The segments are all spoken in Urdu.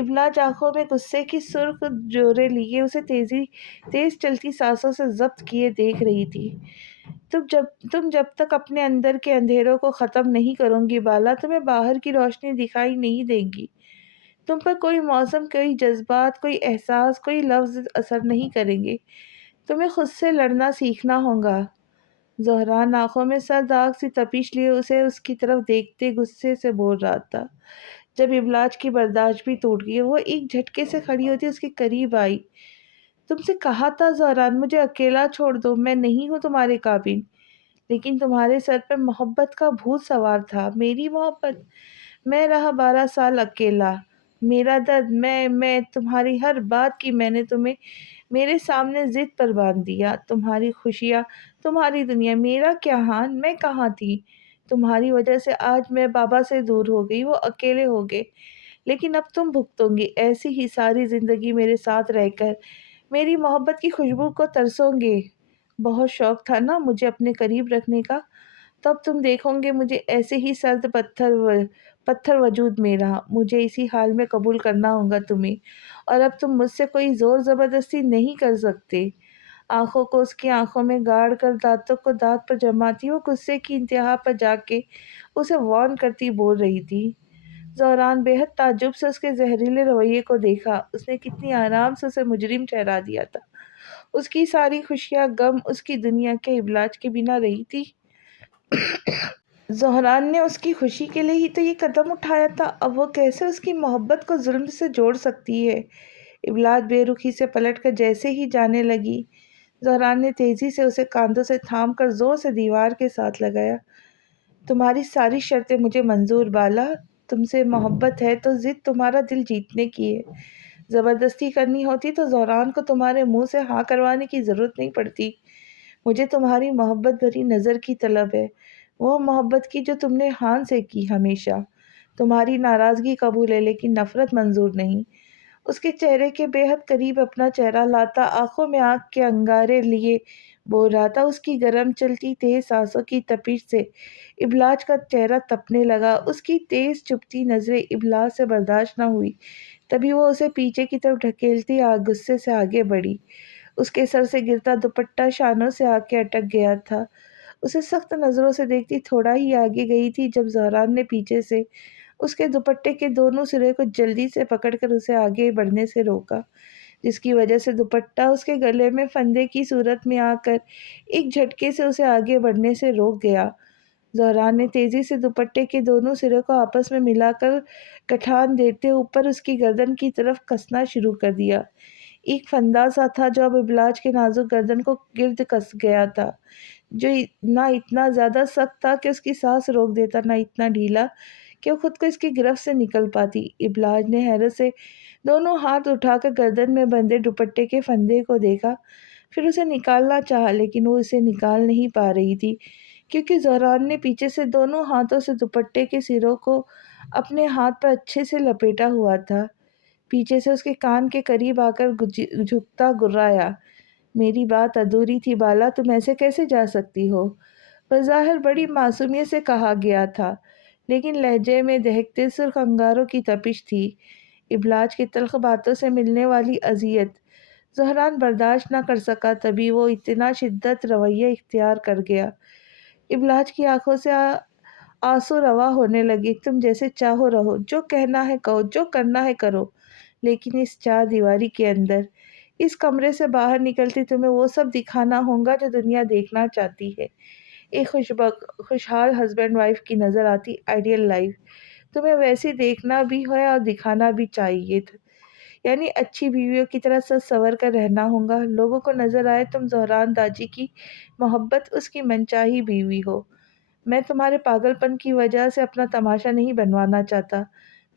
ابلاج آنکھوں میں غصے کی سرخ جورے لیے اسے تیز چلتی سانسوں سے ضبط کیے دیکھ رہی تھی۔ تم جب تک اپنے اندر کے اندھیروں کو ختم نہیں کرو گی بالا، تمہیں باہر کی روشنی دکھائی نہیں دے گی۔ تم پر کوئی موسم، کوئی جذبات، کوئی احساس، کوئی لفظ اثر نہیں کریں گے۔ تمہیں خود سے لڑنا سیکھنا ہوگا۔ زہران آنکھوں میں سرد آگ سی تپش لیے اسے اس کی طرف دیکھتے غصے سے بول رہا تھا۔ جب ابلاج کی برداشت بھی ٹوٹ گئی، وہ ایک جھٹکے سے کھڑی ہوتی اس کے قریب آئی۔ تم سے کہا تھا زہران، مجھے اکیلا چھوڑ دو، میں نہیں ہوں تمہارے قابل۔ لیکن تمہارے سر پہ محبت کا بھوت سوار تھا، میری محبت۔ میں رہا 12 سال اکیلا۔ میرا درد، میں تمہاری ہر بات کی میں نے تمہیں میرے سامنے ضد پر باندھ دیا۔ تمہاری خوشیاں، تمہاری دنیا، میرا کیا حال، میں کہاں تھی؟ تمہاری وجہ سے آج میں بابا سے دور ہو گئی، وہ اکیلے ہو گئے۔ لیکن اب تم بھگتو گی ایسی ہی ساری زندگی میرے ساتھ رہ کر، میری محبت کی خوشبو کو ترسو گے۔ بہت شوق تھا نا مجھے اپنے قریب رکھنے کا، تو اب تم دیکھو گے مجھے ایسے ہی سرد پتھر وجود میرا، مجھے اسی حال میں قبول کرنا ہوگا تمہیں، اور اب تم مجھ سے کوئی زور زبردستی نہیں کر سکتے۔ آنکھوں کو اس کی آنکھوں میں گاڑ کر دانتوں کو دانت پر جماتی وہ غصے کی انتہا پر جا کے اسے وارن کرتی بول رہی تھی۔ زہران بے حد تعجب سے اس کے زہریلے رویے کو دیکھا۔ اس نے کتنی آرام سے اسے مجرم ٹھہرا دیا تھا۔ اس کی ساری خوشیاں، غم، اس کی دنیا کے ابلاج کے بنا رہی تھی۔ زہران نے اس کی خوشی کے لیے ہی تو یہ قدم اٹھایا تھا، اب وہ کیسے اس کی محبت کو ظلم سے جوڑ سکتی ہے؟ ابلاج بے رخی سے پلٹ کر جیسے ہی جانے لگی، زہران نے تیزی سے اسے کاندھوں سے تھام کر زور سے دیوار کے ساتھ لگایا۔ تمہاری ساری شرطیں مجھے منظور بالا، تم سے محبت ہے تو ضد تمہارا دل جیتنے کی ہے۔ زبردستی کرنی ہوتی تو زہران کو تمہارے منہ سے ہاں کروانے کی ضرورت نہیں پڑتی۔ مجھے تمہاری محبت بھری نظر کی طلب ہے، وہ محبت کی جو تم نے ہاں سے کی ہمیشہ۔ تمہاری ناراضگی قبول ہے لیکن نفرت منظور نہیں۔ اس کے چہرے کے بے حد قریب اپنا چہرہ لاتا، آنکھوں میں آنکھ کے انگارے لیے بول رہا تھا۔ اس کی گرم چلتی تیز سانسوں کی تپش سے ابلاج کا چہرہ تپنے لگا۔ اس کی تیز چبھتی نظریں ابلاج سے برداشت نہ ہوئی، تبھی وہ اسے پیچھے کی طرف ڈھکیلتی غصے سے آگے بڑھی۔ اس کے سر سے گرتا دوپٹہ شانوں سے آ کے اٹک گیا تھا۔ اسے سخت نظروں سے دیکھتی تھوڑا ہی آگے گئی تھی جب زہران نے پیچھے سے اس کے دوپٹے کے دونوں سرے کو جلدی سے پکڑ کر اسے آگے بڑھنے سے روکا، جس کی وجہ سے دوپٹہ اس کے گلے میں پھندے کی صورت میں آ کر ایک جھٹکے سے اسے آگے بڑھنے سے روک گیا۔ زہران نے تیزی سے دوپٹے کے دونوں سرے کو آپس میں ملا کر گٹھان دیتے اوپر اس کی گردن کی طرف کسنا شروع کر دیا۔ ایک پھندا سا تھا جو اب ابلاج کے نازک گردن کو گرد کس گیا تھا، جو نہ اتنا زیادہ سخت تھا کہ اس کی سانس روک دیتا، نہ اتنا ڈھیلا کہ وہ خود کو اس کی گرفت سے نکل پاتی۔ ابلاج نے حیرت سے دونوں ہاتھ اٹھا کر گردن میں بندھے دوپٹے کے پھندے کو دیکھا، پھر اسے نکالنا چاہا لیکن وہ اسے نکال نہیں پا رہی تھی، کیونکہ زہران نے پیچھے سے دونوں ہاتھوں سے دوپٹے کے سروں کو اپنے ہاتھ پر اچھے سے لپیٹا ہوا تھا۔ پیچھے سے اس کے کان کے قریب آ کر جھکتا گرایا، میری بات ادھوری تھی بالا، تم ایسے کیسے جا سکتی ہو؟ بظاہر بڑی معصومیت سے کہا گیا تھا، لیکن لہجے میں دہکتے سرخ انگاروں کی تپش تھی۔ ابلاج کی تلخ باتوں سے ملنے والی اذیت زہران برداشت نہ کر سکا، تبھی وہ اتنا شدت رویہ اختیار کر گیا۔ ابلاج کی آنکھوں سے آنسو روا ہونے لگے۔ تم جیسے چاہو رہو، جو کہنا ہے کہو، جو کرنا ہے کرو، لیکن اس چار دیواری کے اندر، اس کمرے سے باہر نکلتی تمہیں وہ سب دکھانا ہوگا جو دنیا دیکھنا چاہتی ہے، ایک خوشحال ہسبینڈ وائف کی نظر آتی آئیڈیل لائف تمہیں ویسی دیکھنا بھی ہے اور دکھانا بھی چاہیے، یعنی اچھی بیویوں کی طرح سج سنور کر رہنا ہوگا، لوگوں کو نظر آئے تم زہران داجی کی محبت، اس کی منچاہی بیوی ہو۔ میں تمہارے پاگل پن کی وجہ سے اپنا تماشا نہیں بنوانا چاہتا،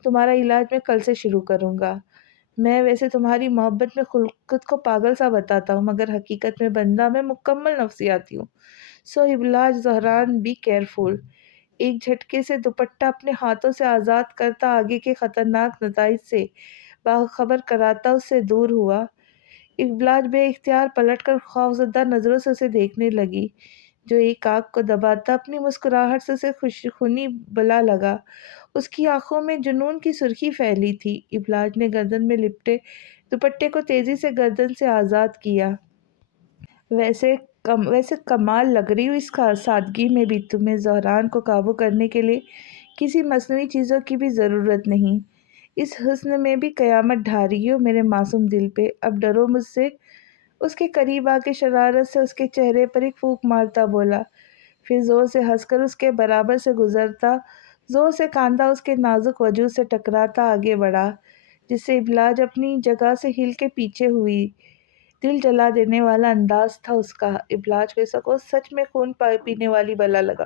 تمہارا علاج میں کل سے شروع کروں گا۔ میں ویسے تمہاری محبت میں خود کو پاگل سا بتاتا ہوں، مگر حقیقت میں بندہ میں مکمل نفسیاتی ہوں۔ سو ابلاج زہران، بی کیئرفل۔ ایک جھٹکے سے دوپٹہ اپنے ہاتھوں سے آزاد کرتا آگے کے خطرناک نتائج سے باخبر کراتا اس سے دور ہوا۔ ابلاج بے اختیار پلٹ کر خوفزدہ نظروں سے اسے دیکھنے لگی۔ جو ایک آنکھ کو دباتا اپنی مسکراہٹ سے اسے خونی بلا لگا۔ اس کی آنکھوں میں جنون کی سرخی پھیلی تھی۔ ابلاج نے گردن میں لپٹے دوپٹے کو تیزی سے گردن سے آزاد کیا۔ ویسے کمال لگ رہی ہو اس کا سادگی میں بھی۔ تمہیں زہران کو قابو کرنے کے لیے کسی مصنوعی چیزوں کی بھی ضرورت نہیں۔ اس حسن میں بھی قیامت ڈھا رہی ہو میرے معصوم دل پہ۔ اب ڈرو مجھ سے۔ اس کے قریب آ کے شرارت سے اس کے چہرے پر ایک پھونک مارتا بولا، پھر زور سے ہنس کر اس کے برابر سے گزرتا، زور سے کاندھا اس کے نازک وجود سے ٹکراتا آگے بڑھا، جس سے ابلاج اپنی جگہ سے ہل کے پیچھے ہوئی۔ دل جلا دینے والا انداز تھا اس کا۔ ابلاج کو سچ میں خون پینے والی بلا لگا۔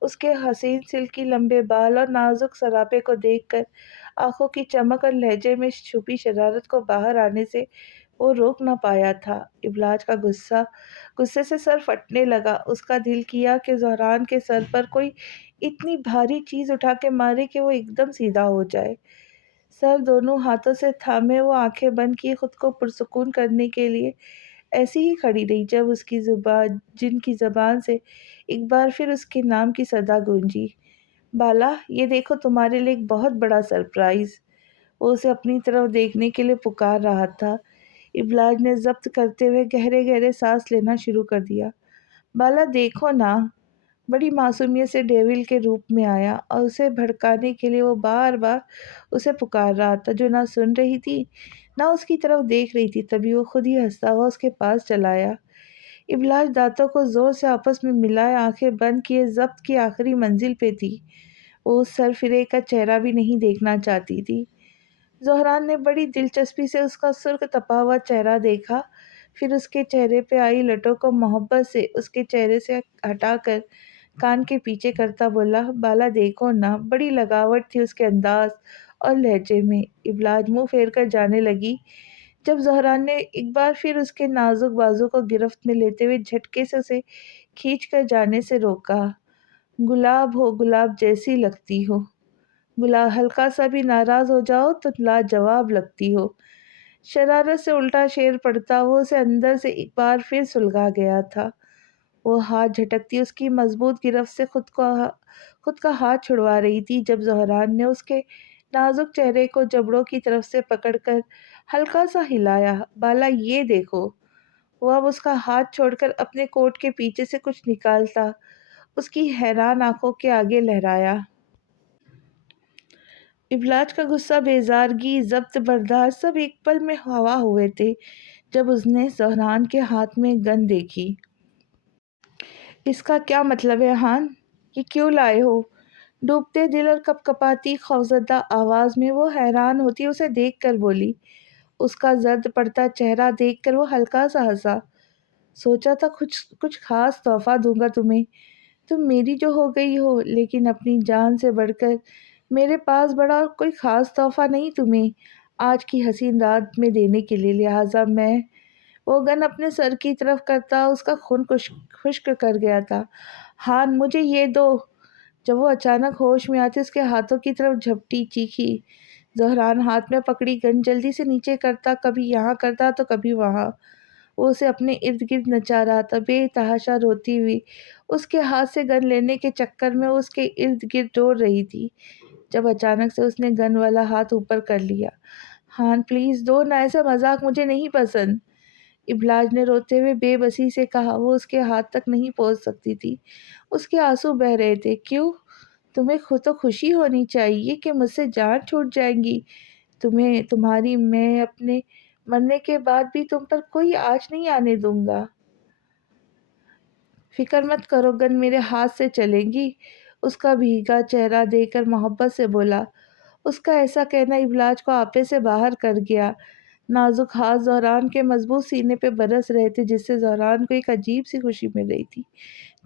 اس کے حسین سلکی لمبے بال اور نازک سراپے کو دیکھ کر آنکھوں کی چمک اور لہجے میں چھپی شرارت کو باہر آنے سے وہ روک نہ پایا تھا۔ ابلاج کا غصے سے سر پھٹنے لگا۔ اس کا دل کیا کہ زہران کے سر پر کوئی اتنی بھاری چیز اٹھا کے مارے کہ وہ ایک دم سیدھا ہو جائے۔ سر دونوں ہاتھوں سے تھامے وہ آنکھیں بند کی خود کو پرسکون کرنے کے لیے ایسی ہی کھڑی رہی جب اس کی جن کی زبان سے ایک بار پھر اس کے نام کی صدا گونجی، بالا، یہ دیکھو تمہارے لیے ایک بہت بڑا سرپرائز۔ وہ اسے اپنی طرف دیکھنے کے لیے پکار رہا تھا۔ ابلاج نے ضبط کرتے ہوئے گہرے گہرے سانس لینا شروع کر دیا۔ بالا دیکھو نا، بڑی معصومیت سے ڈیول کے روپ میں آیا اور اسے بھڑکانے کے لیے وہ بار بار اسے پکار رہا تھا، جو نہ سن رہی تھی نہ اس کی طرف دیکھ رہی تھی۔ تبھی وہ خود ہی ہنستا ہوا اس کے پاس چلا آیا۔ ابلاج دانتوں کو زور سے آپس میں ملائے آنکھیں بند کیے ضبط کی آخری منزل پہ تھی۔ وہ اس سرفرے کا چہرہ بھی نہیں دیکھنا چاہتی تھی۔ زہران نے بڑی دلچسپی سے اس کا سرخ تپا ہوا چہرہ دیکھا، پھر اس کے چہرے پہ آئی لٹوں کو محبت سے اس کے چہرے سے ہٹا کر کان کے پیچھے کرتا بولا، بالا دیکھو نا۔ بڑی لگاوٹ تھی اس کے انداز اور لہجے میں۔ ابلاج منہ پھیر کر جانے لگی جب زہران نے ایک بار پھر اس کے نازک بازو کو گرفت میں لیتے ہوئے جھٹکے سے اسے کھینچ کر جانے سے روکا۔ گلاب ہو، گلاب جیسی لگتی ہو، ہلکا سا بھی ناراض ہو جاؤ تو لاجواب لگتی ہو۔ شرارت سے الٹا شعر پڑتا وہ اسے اندر سے ایک بار پھر سلگا گیا تھا۔ وہ ہاتھ جھٹکتی اس کی مضبوط گرفت سے خود کا ہاتھ چھڑوا رہی تھی جب زہران نے اس کے نازک چہرے کو جبڑوں کی طرف سے پکڑ کر ہلکا سا ہلایا۔ بالا یہ دیکھو۔ وہ اب اس کا ہاتھ چھوڑ کر اپنے کوٹ کے پیچھے سے کچھ نکالتا اس کی حیران آنکھوں کے آگے لہرایا۔ ابلاج کا غصہ، بیزارگی، ضبط برداشت سب ایک پل میں ہوا ہوئے تھے جب اس نے زہران کے ہاتھ میں گن دیکھی۔ اس کا کیا مطلب ہے ہان؟ یہ کیوں لائے ہو؟ ڈوبتے دل اور کپ کپاتی خوفزدہ آواز میں وہ حیران ہوتی اسے دیکھ کر بولی۔ اس کا زرد پڑتا چہرہ دیکھ کر وہ ہلکا سا ہنسا۔ سوچا تھا کچھ خاص تحفہ دوں گا تمہیں، تم میری جو ہو گئی ہو، لیکن اپنی جان سے بڑھ کر میرے پاس بڑا اور کوئی خاص تحفہ نہیں تمہیں آج کی حسین رات میں دینے کے لیے، لہٰذا میں… وہ گن اپنے سر کی طرف کرتا اس کا خون خشک کر گیا تھا۔ ہان، مجھے یہ دو۔ جب وہ اچانک ہوش میں آتی اس کے ہاتھوں کی طرف جھپٹی، چیخی۔ زہران ہاتھ میں پکڑی گن جلدی سے نیچے کرتا، کبھی یہاں کرتا تو کبھی وہاں۔ وہ اسے اپنے ارد گرد نچا رہا تھا، بے تحاشا روتی ہوئی اس کے ہاتھ سے گن لینے کے چکر میں وہ اس کے ارد گرد دوڑ رہی تھی، جب اچانک سے اس نے گن والا ہاتھ اوپر کر لیا۔ ہان پلیز دو نا، ایسا مذاق مجھے نہیں پسند، ابلاج نے روتے ہوئے بے بسی سے کہا۔ وہ اس کے ہاتھ تک نہیں پہنچ سکتی تھی، اس کے آنسو بہہ رہے تھے۔ کیوں؟ تمہیں تو خوشی ہونی چاہیے کہ مجھ سے جان چھوٹ جائے گی تمہاری۔ میں اپنے مرنے کے بعد بھی تم پر کوئی آنچ نہیں آنے دوں گا۔ فکر مت کرو، گن میرے ہاتھ سے چلے گی، اس کا بھیگا چہرہ دیکھ کر محبت سے بولا۔ اس کا ایسا کہنا ابلاج کو آپے سے باہر کر گیا۔ نازک ہاتھ زہران کے مضبوط سینے پہ برس رہے تھے، جس سے زہران کو ایک عجیب سی خوشی مل رہی تھی۔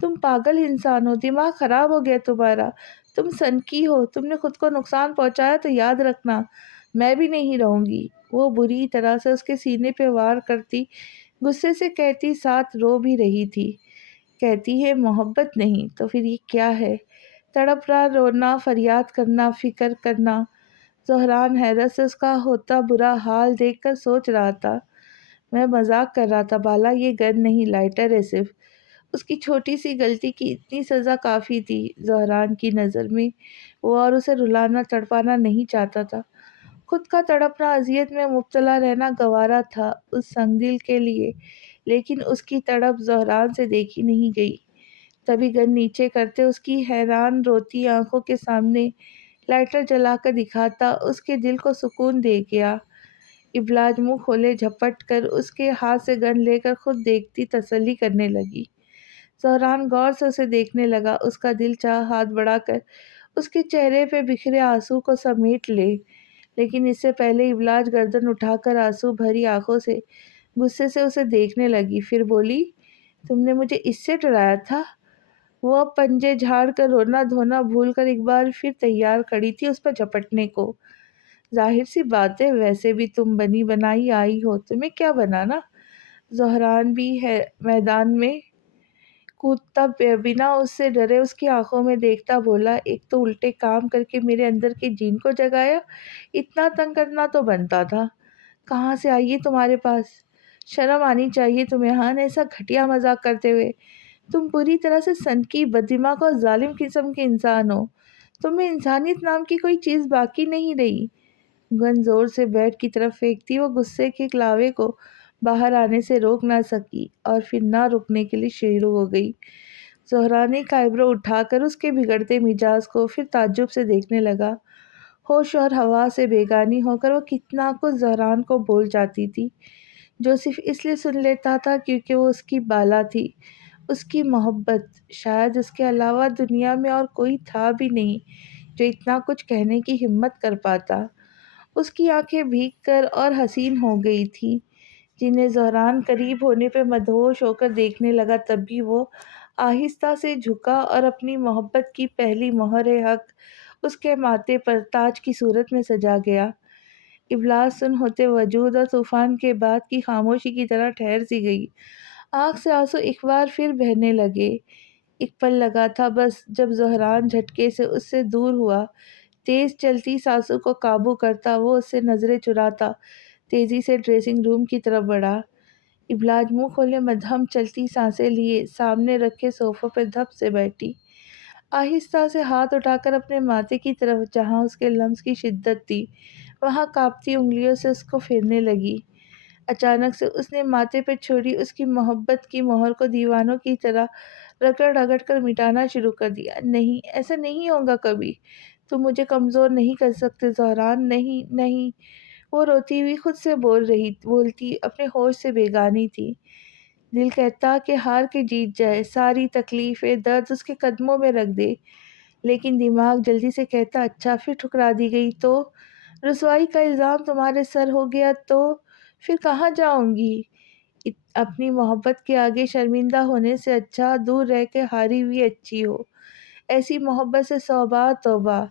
تم پاگل انسان ہو، دماغ خراب ہو گیا تمہارا، تم سنکی ہو، تم نے خود کو نقصان پہنچایا تو یاد رکھنا میں بھی نہیں رہوں گی۔ وہ بری طرح سے اس کے سینے پہ وار کرتی غصے سے کہتی، ساتھ رو بھی رہی تھی۔ کہتی ہے محبت نہیں تو پھر یہ کیا ہے؟ تڑپ رہا رونا، فریاد کرنا، فکر کرنا۔ زہران حیرت سے اس کا ہوتا برا حال دیکھ کر سوچ رہا تھا، میں مذاق کر رہا تھا بالا، یہ گن نہیں، لائٹر ہے صرف۔ اس کی چھوٹی سی غلطی کی اتنی سزا کافی تھی زہران کی نظر میں، وہ اور اسے رلانا تڑپانا نہیں چاہتا تھا۔ خود کا تڑپنا، اذیت میں مبتلا رہنا گوارا تھا اس سنگ دل کے لیے، لیکن اس کی تڑپ زہران سے دیکھی نہیں گئی۔ تبھی گن نیچے کرتے اس کی حیران روتی آنکھوں کے سامنے لائٹر جلا کر دکھاتا اس کے دل کو سکون دے گیا۔ ابلاج منہ کھولے جھپٹ کر اس کے ہاتھ سے گن لے کر خود دیکھتی تسلی کرنے لگی۔ زہران غور سے اسے دیکھنے لگا، اس کا دل چاہ ہاتھ بڑھا کر اس کے چہرے پہ بکھرے آنسو کو سمیٹ لے، لیکن اس سے پہلے ابلاج گردن اٹھا کر آنسو بھری آنکھوں سے غصے سے اسے دیکھنے لگی، پھر بولی، تم نے مجھے اس سے ڈرایا تھا؟ وہ اب پنجے جھاڑ کر رونا دھونا بھول کر ایک بار پھر تیار کھڑی تھی اس پر جھپٹنے کو۔ ظاہر سی بات ہے، ویسے بھی تم بنی بنائی آئی ہو، تمہیں کیا بنانا؟ زہران بھی ہے میدان میں کودتا بنا اس سے ڈرے اس کی آنکھوں میں دیکھتا بولا، ایک تو الٹے کام کر کے میرے اندر کے جین کو جگایا، اتنا تنگ کرنا تو بنتا تھا۔ کہاں سے آئی ہے تمہارے پاس؟ شرم آنی چاہیے تمہیں، ہاں ایسا گھٹیا مذاق کرتے ہوئے۔ تم پوری طرح سے سنکی بددماغ اور ظالم قسم کے انسان ہو، تم میں انسانیت نام کی کوئی چیز باقی نہیں رہی۔ گن زور سے بیڈ کی طرف پھینکتی وہ غصے کے لاوے کو باہر آنے سے روک نہ سکی اور پھر نہ رکنے کے لیے شروع ہو گئی۔ زہران ایک آئیبرو اٹھا کر اس کے بگڑتے مزاج کو پھر تعجب سے دیکھنے لگا۔ ہوش اور حواس سے بیگانی ہو کر وہ کتنا کچھ زہران کو بول جاتی تھی، جو صرف اس لیے سن لیتا تھا کیونکہ وہ اس کی بالا تھی۔ اس کی محبت، شاید اس کے علاوہ دنیا میں اور کوئی تھا بھی نہیں جو اتنا کچھ کہنے کی ہمت کر پاتا۔ اس کی آنکھیں بھیگ کر اور حسین ہو گئی تھیں، جنہیں زہران قریب ہونے پہ مدہوش ہو کر دیکھنے لگا۔ تب بھی وہ آہستہ سے جھکا اور اپنی محبت کی پہلی مہر حق اس کے ماتھے پر تاج کی صورت میں سجا گیا۔ ابلاج سن ہوتے وجود اور طوفان کے بعد کی خاموشی کی طرح ٹھہر سی گئی، آنکھ سے آنسو ایک بار پھر بہنے لگے۔ ایک پل لگا تھا بس، جب زہران جھٹکے سے اس سے دور ہوا، تیز چلتی سانسوں کو قابو کرتا وہ اس سے نظریں چراتا تیزی سے ڈریسنگ روم کی طرف بڑھا۔ ابلاج منہ کھولے مدھم چلتی سانسیں لیے سامنے رکھے صوفے پہ دھپ سے بیٹھی، آہستہ سے ہاتھ اٹھا کر اپنے ماتھے کی طرف جہاں اس کے لمس کی شدت تھی وہاں کانپتی انگلیوں سے اس کو پھیرنے لگی۔ اچانک سے اس نے ماتھے پہ چھوڑی اس کی محبت کی مہر کو دیوانوں کی طرح رگڑ رگڑ کر مٹانا شروع کر دیا۔ نہیں، ایسا نہیں ہوگا کبھی، تم مجھے کمزور نہیں کر سکتے زہران، نہیں نہیں۔ وہ روتی ہوئی خود سے بولتی اپنے ہوش سے بیگانی تھی۔ دل کہتا کہ ہار کے جیت جائے، ساری تکلیفیں درد اس کے قدموں میں رکھ دے، لیکن دماغ جلدی سے کہتا اچھا پھر ٹھکرا دی گئی تو؟ رسوائی کا الزام تمہارے سر ہو گیا تو پھر کہاں جاؤں گی؟ اپنی محبت کے آگے شرمندہ ہونے سے اچھا دور رہ کے ہاری ہوئی اچھی ہو۔ ایسی محبت سے 100 بار توبہ۔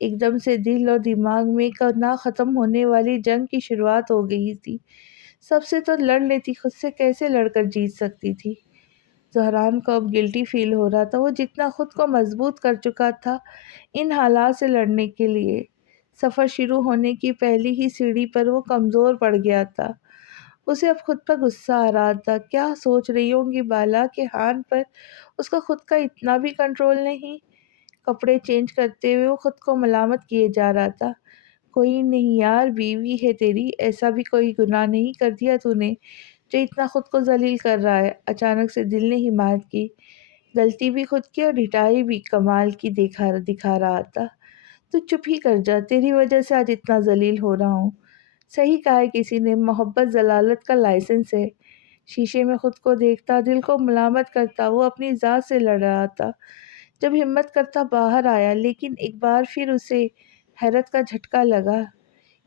ایک دم سے دل اور دماغ میں ایک نہ ختم ہونے والی جنگ کی شروعات ہو گئی تھی۔ سب سے تو لڑ لیتی، خود سے کیسے لڑ کر جیت سکتی تھی؟ زہران کو اب گلٹی فیل ہو رہا تھا، وہ جتنا خود کو مضبوط کر چکا تھا ان حالات سے لڑنے کے لیے، سفر شروع ہونے کی پہلی ہی سیڑھی پر وہ کمزور پڑ گیا تھا۔ اسے اب خود پر غصہ آ رہا تھا، کیا سوچ رہی ہوں گی بالا کے ہان پر اس کا خود کا اتنا بھی کنٹرول نہیں؟ کپڑے چینج کرتے ہوئے وہ خود کو ملامت کیے جا رہا تھا، کوئی نہیں یار، بیوی ہے تیری، ایسا بھی کوئی گناہ نہیں کر دیا تو نے جو اتنا خود کو ذلیل کر رہا ہے۔ اچانک سے دل نے حمایت کی، غلطی بھی خود کی اور ڈھٹائی بھی کمال کی دکھا رہا تھا۔ تو چپ ہی کر جا، تیری وجہ سے آج اتنا ذلیل ہو رہا ہوں۔ صحیح کہا ہے کسی نے، محبت ذلالت کا لائسنس ہے۔ شیشے میں خود کو دیکھتا دل کو ملامت کرتا وہ اپنی ذات سے لڑ رہا تھا۔ جب ہمت کرتا باہر آیا، لیکن ایک بار پھر اسے حیرت کا جھٹکا لگا۔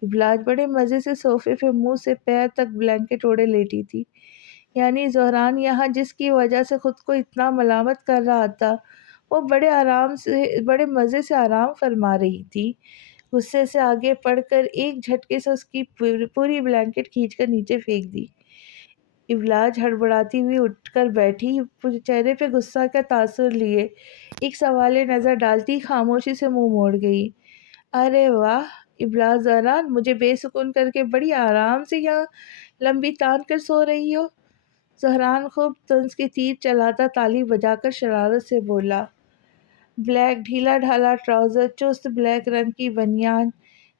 ابلاج بڑے مزے سے صوفے پہ منہ سے پیر تک بلینکٹ اوڑھے لیٹی تھی، یعنی زہران یہاں جس کی وجہ سے خود کو اتنا ملامت کر رہا تھا وہ بڑے مزے سے آرام فرما رہی تھی۔ غصے سے آگے بڑھ کر ایک جھٹکے سے اس کی پوری بلینکٹ کھینچ کر نیچے پھینک دی۔ ابلاج ہڑبڑاتی ہوئی اٹھ کر بیٹھی، چہرے پہ غصہ کا تاثر لیے ایک سوالے نظر ڈالتی خاموشی سے منہ موڑ گئی۔ ارے واہ ابلاج، زہران مجھے بے سکون کر کے بڑی آرام سے یہاں لمبی تان کر سو رہی ہو۔ زہران خوب طنز کے تیر چلاتا تالی بجا کر شرارت سے بولا۔ بلیک ڈھیلا ڈھالا ٹراؤزر، چست بلیک رنگ کی بنیان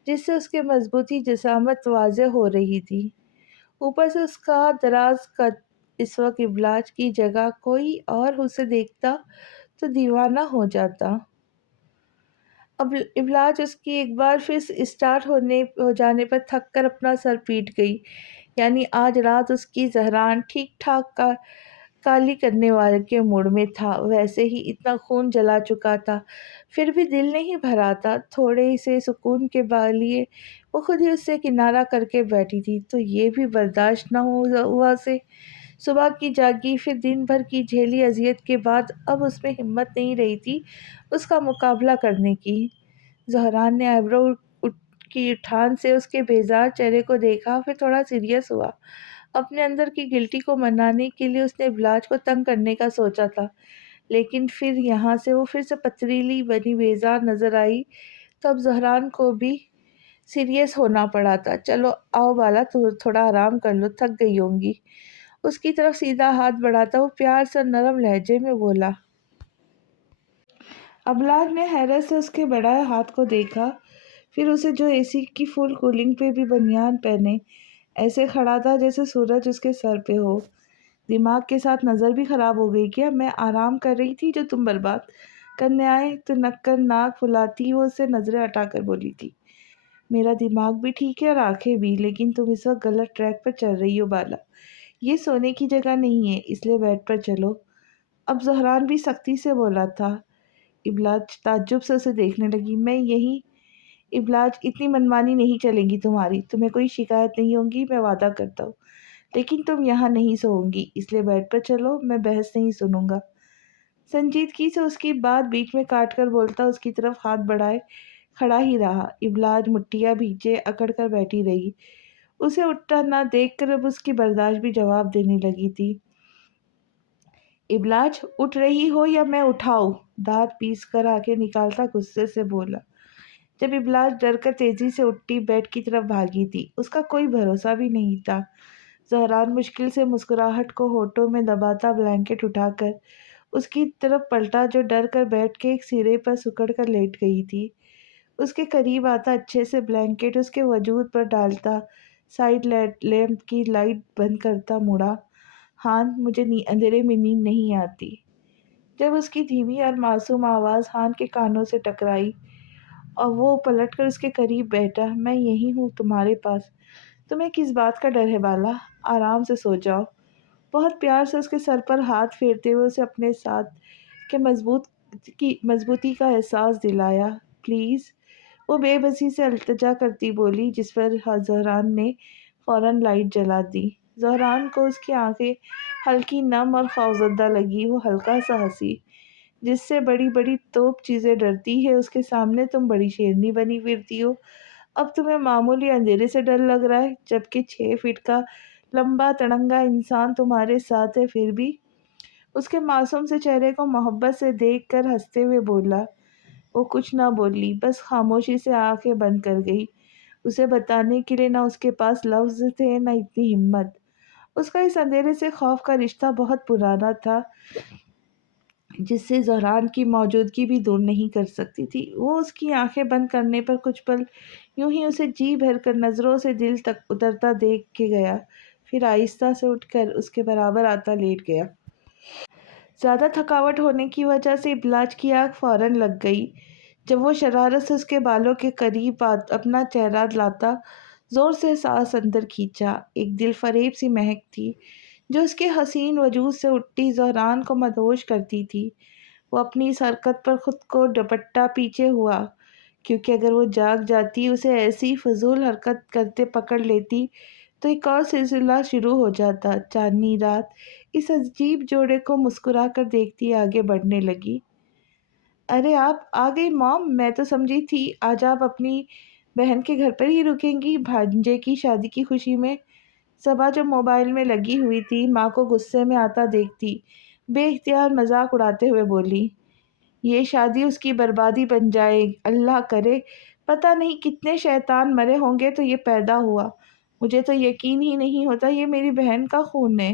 جس سے اس کے مضبوطی جسامت واضح ہو رہی تھی، اوپر سے اس کا دراز قد۔ اس وقت ابلاج کی جگہ کوئی اور اسے دیکھتا تو دیوانہ ہو جاتا۔ اب ابلاج اس کی ایک بار پھر اسٹارٹ ہو جانے پر تھک کر اپنا سر پیٹ گئی، یعنی آج رات اس کی زہران ٹھیک ٹھاک کالی کرنے والے کے موڈ میں تھا۔ ویسے ہی اتنا خون جلا چکا تھا، پھر بھی دل نہیں بھرا تھا۔ تھوڑے سے سکون کے لیے وہ خود ہی اس سے کنارہ کر کے بیٹھی تھی تو یہ بھی برداشت نہ ہوا سے۔ صبح کی جاگی، پھر دن بھر کی جھیلی اذیت کے بعد اب اس میں ہمت نہیں رہی تھی اس کا مقابلہ کرنے کی۔ زہران نے آئیبرو کی اٹھان سے اس کے بیزار چہرے کو دیکھا، پھر تھوڑا سیریس ہوا۔ اپنے اندر کی گلٹی کو منانے کے لیے اس نے ابلاج کو تنگ کرنے کا سوچا تھا، لیکن پھر یہاں سے وہ پھر سے پتریلی بنی بیزار نظر آئی تو اب زہران کو بھی سیریس ہونا پڑا تھا۔ چلو آؤ بالا، تھوڑا آرام کر لو، تھک گئی ہوں گی۔ اس کی طرف سیدھا ہاتھ بڑھاتا وہ پیار سے نرم لہجے میں بولا۔ ابلاج نے حیرت سے اس کے بڑھائے ہاتھ کو دیکھا، پھر اسے جو اے سی کی فل کولنگ پہ بھی بنیان پہنے ایسے کھڑا تھا جیسے سورج اس کے سر پہ ہو۔ دماغ کے ساتھ نظر بھی خراب ہو گئی کیا؟ میں آرام کر رہی تھی جو تم برباد کرنے آئے؟ تو نکر ناک پھلاتی وہ اس سے نظریں ہٹا کر بولی تھی۔ میرا دماغ بھی ٹھیک ہے اور آنکھیں بھی، لیکن تم اس وقت غلط ٹریک پر چل رہی ہو بالا۔ یہ سونے کی جگہ نہیں ہے، اس لیے بیڈ پر چلو۔ اب زہران بھی سختی سے بولا تھا۔ ابلاج تعجب سے اسے دیکھنے لگی۔ میں یہی ابلاج، اتنی منمانی نہیں چلے گی تمہاری، تمہیں کوئی شکایت نہیں ہوگی، میں وعدہ کرتا ہوں، لیکن تم یہاں نہیں سوؤں گی، اس لیے بیڈ پر چلو، میں بحث نہیں سنوں گا۔ سنجیدگی سے اس کی بات بیچ میں کاٹ کر بولتا اس کی طرف ہاتھ بڑھائے کھڑا ہی رہا۔ ابلاج مٹھیاں بھیجے اکڑ کر بیٹھی رہی، اسے اٹھتا نہ دیکھ کر اب اس کی برداشت بھی جواب دینے لگی تھی۔ ابلاج، اٹھ رہی ہو یا میں اٹھاؤں؟ دانت پیس کر آنکھیں نکالتا غصے سے بولا۔ جب ابلاج ڈر کر تیزی سے اٹھی بیڈ کی طرف بھاگی تھی، اس کا کوئی بھروسہ بھی نہیں تھا۔ زہران مشکل سے مسکراہٹ کو ہونٹوں میں دباتا بلینکٹ اٹھا کر اس کی طرف پلٹا جو ڈر کر بیڈ کے ایک سرے پر سکڑ کر لیٹ گئی تھی۔ اس کے قریب آتا اچھے سے بلینکٹ اس کے وجود پر ڈالتا، سائیڈ لیمپ کی لائٹ بند کرتا مڑا۔ ہان، مجھے اندھیرے میں نیند نہیں آتی۔ جب اس کی دھیمی اور معصوم آواز ہان کے کانوں سے ٹکرائی اور وہ پلٹ کر اس کے قریب بیٹھا، میں یہی ہوں تمہارے پاس، تمہیں کس بات کا ڈر ہے بالا؟ آرام سے سو جاؤ۔ بہت پیار سے اس کے سر پر ہاتھ پھیرتے ہوئے اسے اپنے ساتھ کے مضبوطی کا احساس دلایا۔ پلیز، وہ بے بسی سے التجا کرتی بولی، جس پر زہران نے فوراً لائٹ جلا دی۔ زہران کو اس کی آنکھیں ہلکی نم اور خوفزدہ لگی۔ وہ ہلکا سا ہنسی۔ جس سے بڑی بڑی توپ چیزیں ڈرتی ہے، اس کے سامنے تم بڑی شیرنی بنی پھرتی ہو۔ اب تمہیں معمولی اندھیرے سے ڈر لگ رہا ہے، جبکہ 6 فٹ کا لمبا تڑنگا انسان تمہارے ساتھ ہے۔ پھر بھی اس کے معصوم سے چہرے کو محبت سے دیکھ کر ہنستے ہوئے بولا۔ وہ کچھ نہ بولی، بس خاموشی سے آنکھیں بند کر گئی۔ اسے بتانے کے لیے نہ اس کے پاس لفظ تھے نہ اتنی ہمت۔ اس کا اس اندھیرے سے خوف کا رشتہ بہت پرانا تھا، جس سے زہران کی موجودگی بھی دور نہیں کر سکتی تھی۔ وہ اس کی آنکھیں بند کرنے پر کچھ پل یوں ہی اسے جی بھر کر نظروں سے دل تک اترتا دیکھ کے گیا، پھر آہستہ سے اٹھ کر اس کے برابر آتا لیٹ گیا۔ زیادہ تھکاوٹ ہونے کی وجہ سے ابلاج کی آنکھ فوراً لگ گئی۔ جب وہ شرارت سے اس کے بالوں کے قریب اپنا چہرہ لاتا، زور سے سانس اندر کھینچا۔ ایک دل فریب سی مہک تھی جو اس کے حسین وجود سے اٹھتی زہران کو مدہوش کرتی تھی۔ وہ اپنی اس حرکت پر خود کو ڈپٹا پیچھے ہوا، کیونکہ اگر وہ جاگ جاتی، اسے ایسی فضول حرکت کرتے پکڑ لیتی تو ایک اور سلسلہ شروع ہو جاتا۔ چاندنی رات اس عجیب جوڑے کو مسکرا کر دیکھتی آگے بڑھنے لگی۔ ارے آپ آ گئی مام، میں تو سمجھی تھی آج آپ اپنی بہن کے گھر پر ہی رکیں گی بھانجے کی شادی کی خوشی میں۔ صبا جو موبائل میں لگی ہوئی تھی، ماں کو غصے میں آتا دیکھتی بے اختیار مذاق اڑاتے ہوئے بولی، یہ شادی اس کی بربادی بن جائے، اللہ کرے، پتہ نہیں کتنے شیطان مرے ہوں گے تو یہ پیدا ہوا، مجھے تو یقین ہی نہیں ہوتا یہ میری بہن کا خون ہے۔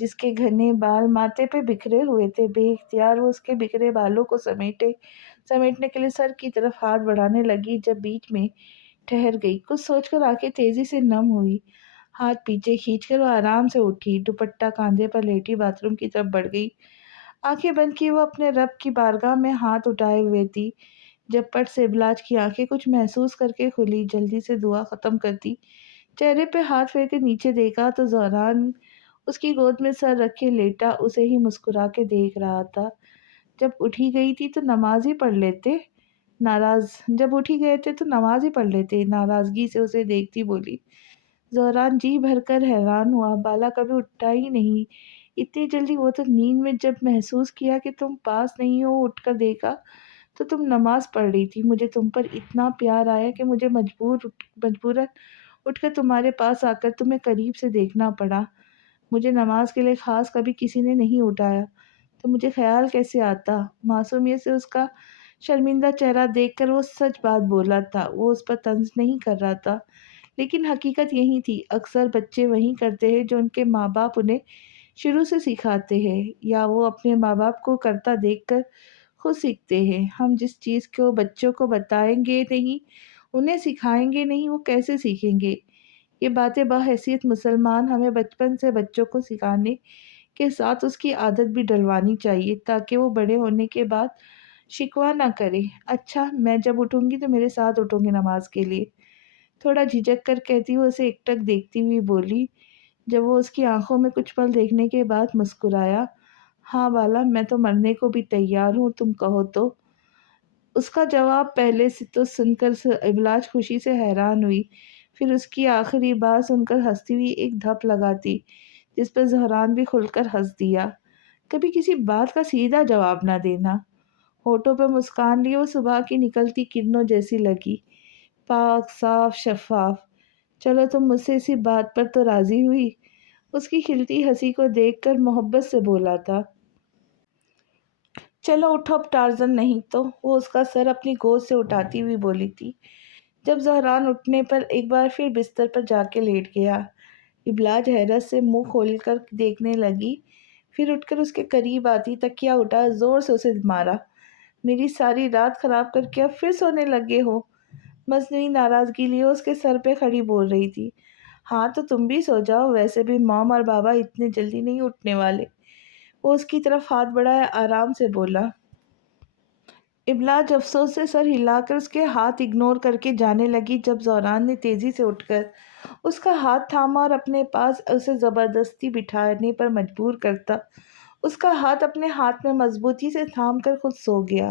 جس کے گھنے بال ماتھے پہ بکھرے ہوئے تھے۔ بے اختیار وہ اس کے بکھرے بالوں کو سمیٹنے کے لیے سر کی طرف ہاتھ بڑھانے لگی، جب بیچ میں ٹھہر گئی۔ کچھ سوچ کر آنکھیں تیزی سے نم ہوئی۔ ہاتھ پیچھے کھینچ کر وہ آرام سے اٹھی، دوپٹہ کاندھے پر لیٹی باتھ روم کی طرف بڑھ گئی۔ آنکھیں بند کی وہ اپنے رب کی بارگاہ میں ہاتھ اٹھائے ہوئے تھی، جب پٹ سے ابلاج کی آنکھیں کچھ محسوس کر کے کھلی۔ جلدی سے دعا ختم کر دی، چہرے پہ ہاتھ پھیر کے نیچے دیکھا تو زہران اس کی گود میں سر رکھے لیٹا اسے ہی مسکرا کے دیکھ رہا تھا۔ جب اٹھی گئی تھی تو نماز ہی پڑھ لیتے۔ جب اٹھی گئے تھے تو نماز ہی پڑھ لیتے، ناراضگی سے اسے دیکھتی بولی۔ زہران جی بھر کر حیران ہوا، بالا کبھی اٹھا ہی نہیں اتنی جلدی، وہ تو نیند میں جب محسوس کیا کہ تم پاس نہیں ہو، اٹھ کر دیکھا تو تم نماز پڑھ رہی تھی۔ مجھے تم پر اتنا پیار آیا کہ مجھے مجبوراً اٹھ کر تمہارے پاس آ کر تمہیں قریب سے دیکھنا پڑا۔ مجھے نماز کے لیے خاص کبھی کسی نے نہیں اٹھایا تو مجھے خیال کیسے آتا؟ معصومیت سے اس کا شرمندہ چہرہ دیکھ کر وہ سچ بات بولا تھا، وہ اس پر طنز نہیں کر رہا تھا، لیکن حقیقت یہی تھی۔ اکثر بچے وہی کرتے ہیں جو ان کے ماں باپ انہیں شروع سے سکھاتے ہیں، یا وہ اپنے ماں باپ کو کرتا دیکھ کر خود سیکھتے ہیں۔ ہم جس چیز کو بچوں کو بتائیں گے نہیں، انہیں سکھائیں گے نہیں، وہ کیسے سیکھیں گے؟ یہ باتیں بحیثیت مسلمان ہمیں بچپن سے بچوں کو سکھانے کے ساتھ اس کی عادت بھی ڈلوانی چاہیے، تاکہ وہ بڑے ہونے کے بعد شکوہ نہ کرے۔ اچھا، میں جب اٹھوں گی تو میرے ساتھ اٹھوں گی نماز کے لیے؟ تھوڑا جھجک کر کہتی وہ اسے ایک دیکھتی ہوئی بولی۔ جب وہ اس کی آنکھوں میں کچھ پل دیکھنے کے بعد مسکرایا، ہاں بالا، میں تو مرنے کو بھی تیار ہوں، تم کہو تو۔ اس کا جواب پہلے سے تو سن کر ابلاج خوشی سے حیران ہوئی، پھر اس کی آخری بات سن کر ہنستی ہوئی ایک دھپ لگاتی، جس پر زہران بھی کھل کر ہنس دیا۔ کبھی کسی بات کا سیدھا جواب نہ دینا۔ ہونٹوں پہ مسکان لیے وہ صبح کی نکلتی کرنوں جیسی لگی، پاک، صاف، شفاف۔ چلو تم مجھ سے اسی بات پر تو راضی ہوئی؟ اس کی کھلتی ہنسی کو دیکھ کر محبت سے بولا تھا۔ چلو اٹھو اب ٹارزن نہیں تو، وہ اس کا سر اپنی گود سے اٹھاتی ہوئی بولی تھی، جب زہران اٹھنے پر ایک بار پھر بستر پر جا کے لیٹ گیا۔ ابلاج حیرت سے منہ کھول کر دیکھنے لگی، پھر اٹھ کر اس کے قریب آتی، تکیا اٹھا زور سے اسے مارا۔ میری ساری رات خراب کر کے اب پھر سونے لگے ہو؟ مصنوعی ناراضگی لیے اس کے سر پہ کھڑی بول رہی تھی۔ ہاں تو تم بھی سو جاؤ، ویسے بھی مام اور بابا اتنے جلدی نہیں اٹھنے والے۔ وہ اس کی طرف ہاتھ بڑھائے آرام سے بولا۔ ابلاج افسوس سے سر ہلا کر اس کے ہاتھ اگنور کر کے جانے لگی، جب زہران نے تیزی سے اٹھ کر اس کا ہاتھ تھاما اور اپنے پاس اسے زبردستی بٹھانے پر مجبور کرتا اس کا ہاتھ اپنے ہاتھ میں مضبوطی سے تھام کر خود سو گیا۔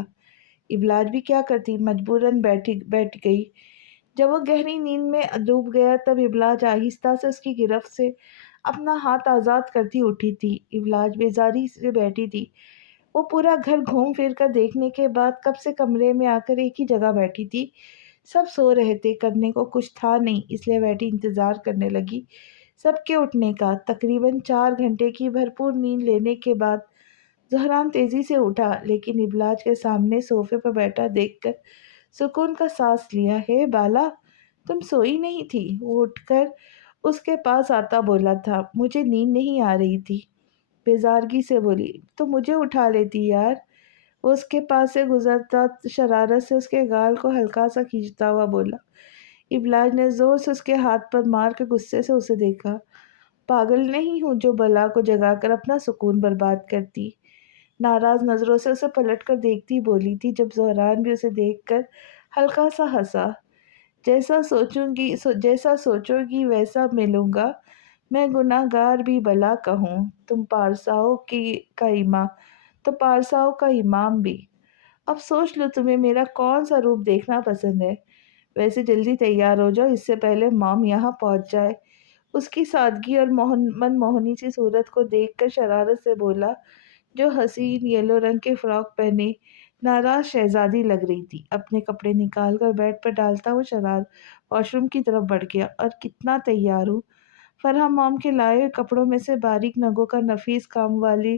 ابلاج بھی کیا کرتی، مجبوراً بیٹھ گئی۔ جب وہ گہری نیند میں ڈوب گیا تب ابلاج آہستہ سے اس کی گرفت سے اپنا ہاتھ آزاد کرتی اٹھی تھی۔ ابلاج بیزاری سے بیٹھی تھی، وہ پورا گھر گھوم پھر کر دیکھنے کے بعد کب سے کمرے میں آ کر ایک ہی جگہ بیٹھی تھی۔ سب سو رہے تھے، کرنے کو کچھ تھا نہیں، اس لیے بیٹھی انتظار کرنے لگی سب کے اٹھنے کا۔ تقریباً 4 گھنٹے کی بھرپور نیند لینے کے بعد زہران تیزی سے اٹھا، لیکن ابلاج کے سامنے صوفے پر بیٹھا دیکھ کر سکون کا سانس لیا۔ ہے بالا، تم سوئی نہیں تھی؟ وہ اٹھ کر اس کے پاس آتا بولا تھا۔ مجھے نیند نہیں آ رہی تھی، بیزارگی سے بولی۔ تو مجھے اٹھا لیتی یار۔ وہ اس کے پاس سے گزرتا شرارت سے اس کے گال کو ہلکا سا کھینچتا ہوا بولا۔ ابلاج نے زور سے اس کے ہاتھ پر مار کے غصے سے اسے دیکھا۔ پاگل نہیں ہوں جو بلا کو جگا کر اپنا سکون برباد کرتی؟ ناراض نظروں سے اسے پلٹ کر دیکھتی بولی تھی، جب زہران بھی اسے دیکھ کر ہلکا سا ہنسا۔ جیسا سوچو گی ویسا ملوں گا، میں گناہ گار بھی بلا کہوں، تم پارساؤں کا امام بھی۔ اب سوچ لو تمہیں میرا کون سا روپ دیکھنا پسند ہے؟ ویسے جلدی تیار ہو جاؤ، اس سے پہلے مام یہاں پہنچ جائے۔ اس کی سادگی اور من موہنی سی صورت کو دیکھ کر شرارت سے بولا، جو حسین یلو رنگ کے فراک پہنے ناراض شہزادی لگ رہی تھی۔ اپنے کپڑے نکال کر بیڈ پر ڈالتا وہ واش روم کی طرف بڑھ گیا۔ اور کتنا تیار ہوں؟ فرحان مام کے لائے ہوئے کپڑوں میں سے باریک نگوں کا نفیس کام والی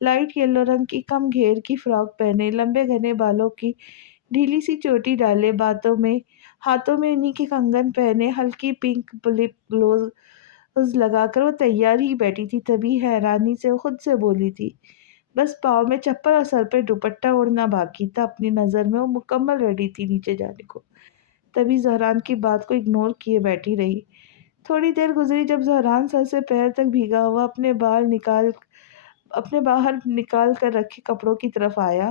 لائٹ یلو رنگ کی کم گھیر کی فراک پہنے، لمبے گھنے بالوں کی ڈھیلی سی چوٹی ڈالے، ہاتھوں میں انہی کے کنگن پہنے، ہلکی پنک لپ اس لگا کر وہ تیار ہی بیٹھی تھی، تبھی حیرانی سے خود سے بولی تھی، بس پاؤں میں چپل اور سر پہ دوپٹہ اڑنا باقی تھا۔ اپنی نظر میں وہ مکمل ریڈی تھی نیچے جانے کو، تبھی زہران کی بات کو اگنور کیے بیٹھی رہی۔ تھوڑی دیر گزری جب زہران سر سے پیر تک بھیگا ہوا اپنے باہر نکال کر رکھے کپڑوں کی طرف آیا۔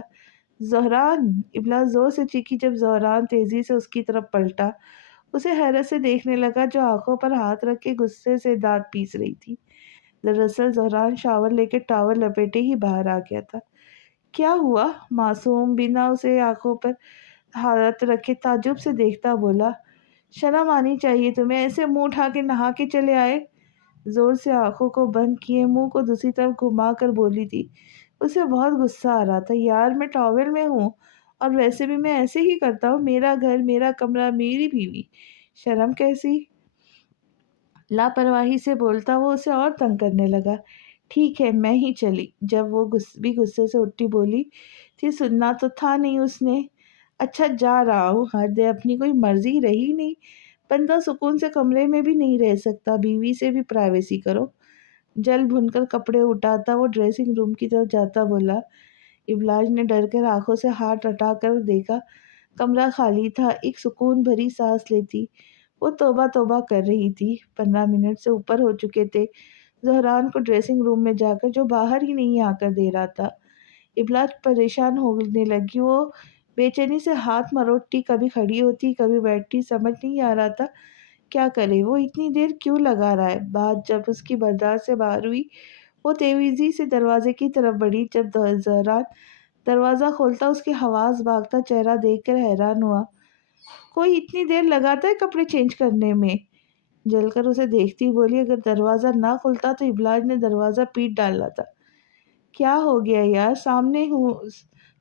زہران! ابلا زور سے چیخی جب زہران تیزی سے اس کی طرف پلٹا، اسے حیرت سے دیکھنے لگا، جو آنکھوں پر ہاتھ رکھ کے غصے سے دانت پیس رہی تھی۔ دراصل زہران شاور لے کے ٹاول لپیٹے ہی باہر آ گیا تھا۔ کیا ہوا؟ معصوم بنا اسے آنکھوں پر ہاتھ رکھے تعجب سے دیکھتا بولا۔ شرم آنی چاہیے تمہیں، ایسے منہ اٹھا کے نہا کے چلے آئے؟ زور سے آنکھوں کو بند کیے منہ کو دوسری طرف گھما کر بولی تھی۔ اسے بہت غصہ آ رہا تھا۔ یار میں ٹاول میں ہوں، اور ویسے بھی میں ایسے ہی کرتا ہوں، میرا گھر، میرا کمرہ، میری بیوی، شرم کیسی؟ لاپرواہی سے بولتا وہ اسے اور تنگ کرنے لگا۔ ٹھیک ہے میں ہی چلی۔ جب وہ بھی غصے سے اٹھی بولی تھی، سننا تو تھا نہیں اس نے۔ اچھا جا رہا ہوں، حد ہے، اپنی کوئی مرضی رہی نہیں، بندہ سکون سے کمرے میں بھی نہیں رہ سکتا، بیوی سے بھی پرائیویسی کرو۔ جل بھن کر کپڑے اٹھاتا وہ ڈریسنگ روم کی طرف جاتا بولا۔ ابلاج نے ڈر کر آنکھوں سے ہاتھ ہٹا کر دیکھا، کمرہ خالی تھا۔ ایک سکون بھری سانس لیتی وہ توبہ توبہ کر رہی تھی۔ 15 منٹ سے اوپر ہو چکے تھے زہران کو ڈریسنگ روم میں جا کر، جو باہر ہی نہیں آ کر دے رہا تھا۔ ابلاج پریشان ہونے لگی، وہ بے چینی سے ہاتھ مروڑتی، کبھی کھڑی ہوتی کبھی بیٹھتی، سمجھ نہیں آ رہا تھا کیا کرے، وہ اتنی دیر کیوں لگا رہا ہے۔ بات جب اس کی برداشت سے باہر ہوئی، وہ تیزی سے دروازے کی طرف بڑھی۔ جب زہران دروازہ کھولتا اس کے حواس بھاگتا چہرہ دیکھ کر حیران ہوا۔ کوئی اتنی دیر لگاتا ہے کپڑے چینج کرنے میں؟ جل کر اسے دیکھتی بولی، اگر دروازہ نہ کھلتا تو ابلاج نے دروازہ پیٹ ڈالنا تھا۔ کیا ہو گیا یار؟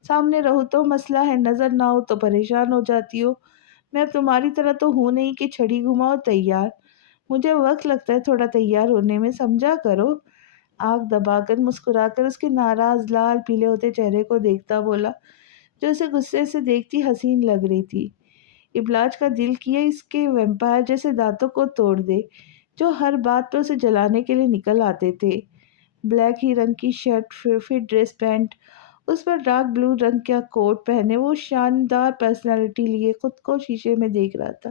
سامنے رہو تو مسئلہ ہے، نظر نہ ہو تو پریشان ہو جاتی ہو۔ میں اب تمہاری طرح تو ہوں نہیں کہ چھڑی گھماؤ تیار، مجھے وقت لگتا ہے تھوڑا تیار ہونے میں، سمجھا کرو۔ آنکھ دبا کر مسکرا کر اس کے ناراض لال پیلے ہوتے چہرے کو دیکھتا بولا، جو اسے غصے سے دیکھتی حسین لگ رہی تھی۔ ابلاج کا دل کیا اس کے ویمپائر جیسے دانتوں کو توڑ دے، جو ہر بات پہ اسے جلانے کے لیے نکل آتے تھے۔ بلیک ہی رنگ کی شرٹ، فٹ ڈریس پینٹ، اس پر ڈارک بلو رنگ کا کوٹ پہنے وہ شاندار پرسنالٹی لیے خود کو شیشے میں دیکھ رہا تھا۔